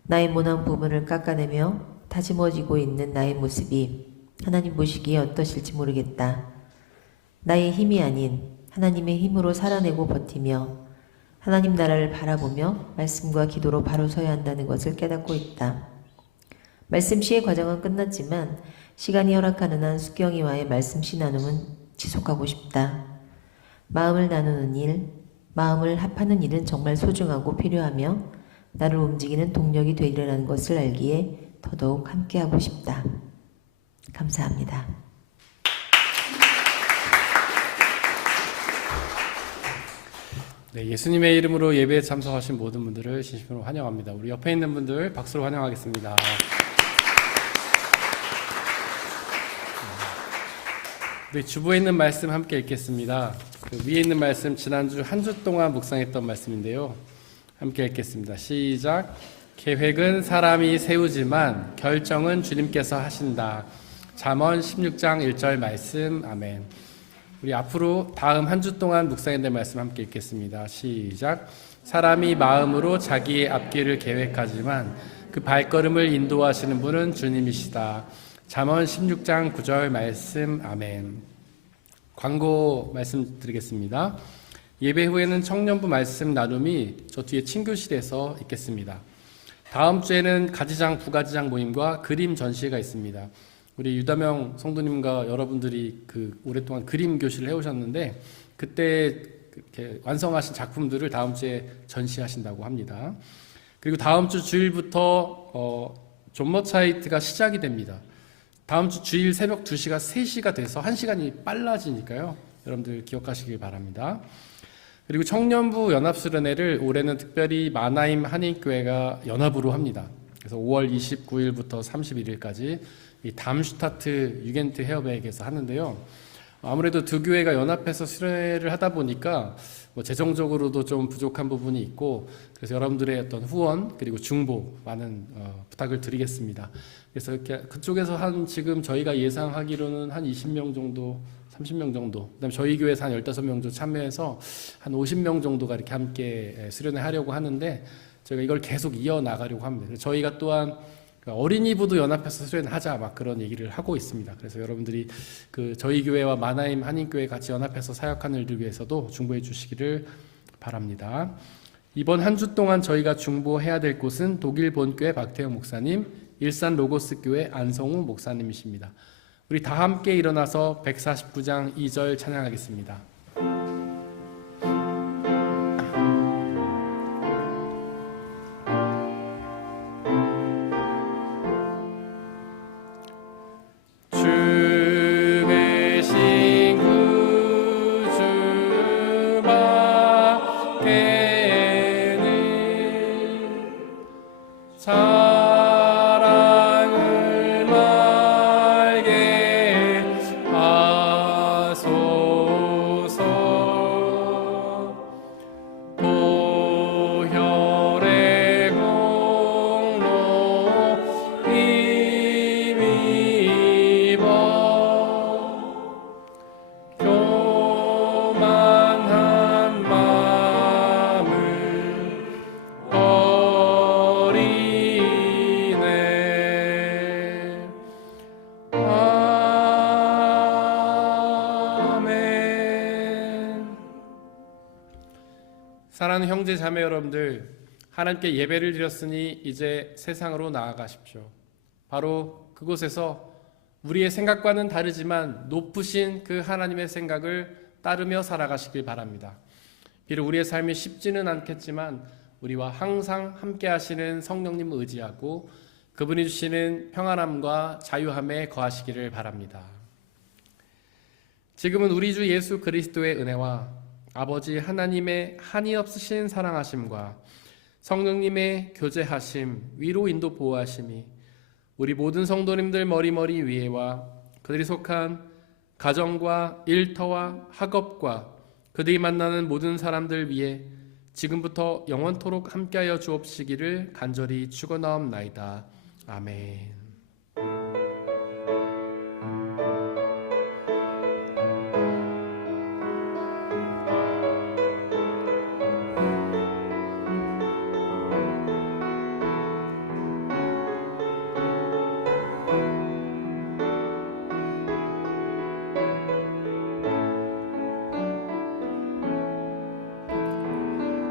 나의 모난 부분을 깎아내며 다짐어지고 있는 나의 모습이 하나님 보시기에 어떠실지 모르겠다. 나의 힘이 아닌 하나님의 힘으로 살아내고 버티며 하나님 나라를 바라보며 말씀과 기도로 바로 서야 한다는 것을 깨닫고 있다. 말씀시의 과정은 끝났지만 시간이 허락하는 한 수경이와의 말씀시 나눔은 지속하고 싶다. 마음을 나누는 일, 마음을 합하는 일은 정말 소중하고 필요하며 나를 움직이는 동력이 되리라는 것을 알기에 더더욱 함께하고 싶다. 감사합니다. 네, 예수님의 이름으로 예배에 참석하신 모든 분들을 진심으로 환영합니다. 우리 옆에 있는 분들 박수로 환영하겠습니다. 우리 주보에 있는 말씀 함께 읽겠습니다. 그 위에 있는 말씀 지난주 한 주 동안 묵상했던 말씀인데요. 함께 읽겠습니다. 시작. 계획은 사람이 세우지만 결정은 주님께서 하신다. 잠언 16장 1절 말씀. 아멘. 우리 앞으로 다음 한 주 동안 묵상했던 말씀 함께 읽겠습니다. 시작. 사람이 마음으로 자기의 앞길을 계획하지만 그 발걸음을 인도하시는 분은 주님이시다. 잠언 16장 9절 말씀. 아멘. 광고 말씀드리겠습니다. 예배 후에는 청년부 말씀 나눔이 저 뒤에 친교실에서 있겠습니다. 다음 주에는 가지장 부가지장 모임과 그림 전시회가 있습니다. 우리 유다명 성도님과 여러분들이 오랫동안 그림 교실을 해오셨는데 그때 이렇게 완성하신 작품들을 다음 주에 전시하신다고 합니다. 그리고 다음 주 주일부터 존머차이트가 시작이 됩니다. 다음 주 주일 새벽 2시가 3시가 돼서 1시간이 빨라지니까요. 여러분들 기억하시길 바랍니다. 그리고 청년부 연합수련회를 올해는 특별히 마나임 한인교회가 연합으로 합니다. 그래서 5월 29일부터 31일까지 이 담슈타트 유겐트 헤어백에서 하는데요. 아무래도 두 교회가 연합해서 수련회를 하다 보니까 재정적으로도 좀 부족한 부분이 있고 그래서 여러분들의 어떤 후원 그리고 중보 많은 부탁을 드리겠습니다. 그래서 이렇게 그쪽에서 한 지금 저희가 예상하기로는 한 20명 정도 30명 정도, 그다음에 저희 교회에서 한 15명 정도 참여해서 한 50명 정도가 이렇게 함께 수련회 하려고 하는데 저희가 이걸 계속 이어나가려고 합니다. 그래서 저희가 또한 어린이부도 연합해서 수련하자 막 그런 얘기를 하고 있습니다. 그래서 여러분들이 저희 교회와 마나임 한인교회 같이 연합해서 사역하는 일들 위해서도 중보해 주시기를 바랍니다. 이번 한 주 동안 저희가 중보해야 될 곳은 독일 본교회 박태영 목사님, 일산 로고스 교회 안성우 목사님이십니다. 우리 다 함께 일어나서 149장 2절 찬양하겠습니다. 사랑하는 형제 자매 여러분들, 하나님께 예배를 드렸으니 이제 세상으로 나아가십시오. 바로 그곳에서 우리의 생각과는 다르지만 높으신 그 하나님의 생각을 따르며 살아가시길 바랍니다. 비록 우리의 삶이 쉽지는 않겠지만 우리와 항상 함께 하시는 성령님을 의지하고 그분이 주시는 평안함과 자유함에 거하시기를 바랍니다. 지금은 우리 주 예수 그리스도의 은혜와 아버지 하나님의 한이 없으신 사랑하심과 성령님의 교제하심, 위로 인도 보호하심이 우리 모든 성도님들 머리머리 위에와 그들이 속한 가정과 일터와 학업과 그들이 만나는 모든 사람들 위에 지금부터 영원토록 함께하여 주옵시기를 간절히 축원하옵나이다. 아멘.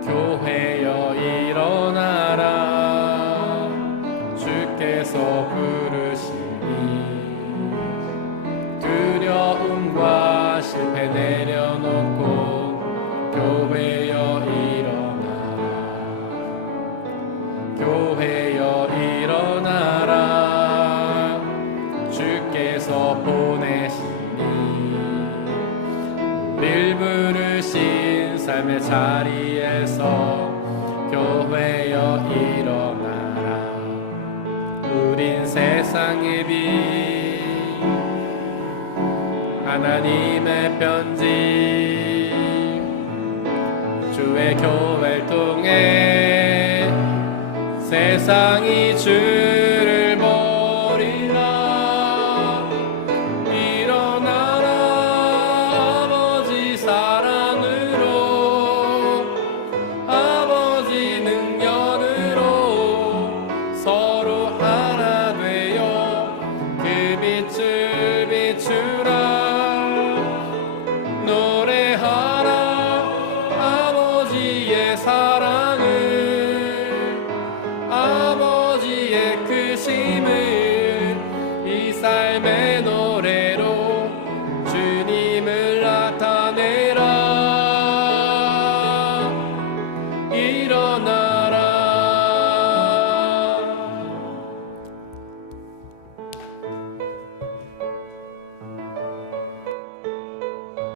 교회여 일어나라 주께서 부르시니 두려움과 실패 내려놓고 교회여 일어나라 교회여 일어나라 주께서 보내시니 우릴 부르신 삶의 자리에서 교회여 일어나라 우린 세상의 빛 하나님의 편지 주의 교회를 통해 세상이 주를 버리라 일어나라 아버지 사랑으로 아버지 능력으로 서로 하나 되어 그 빛을 비추라 나의 사랑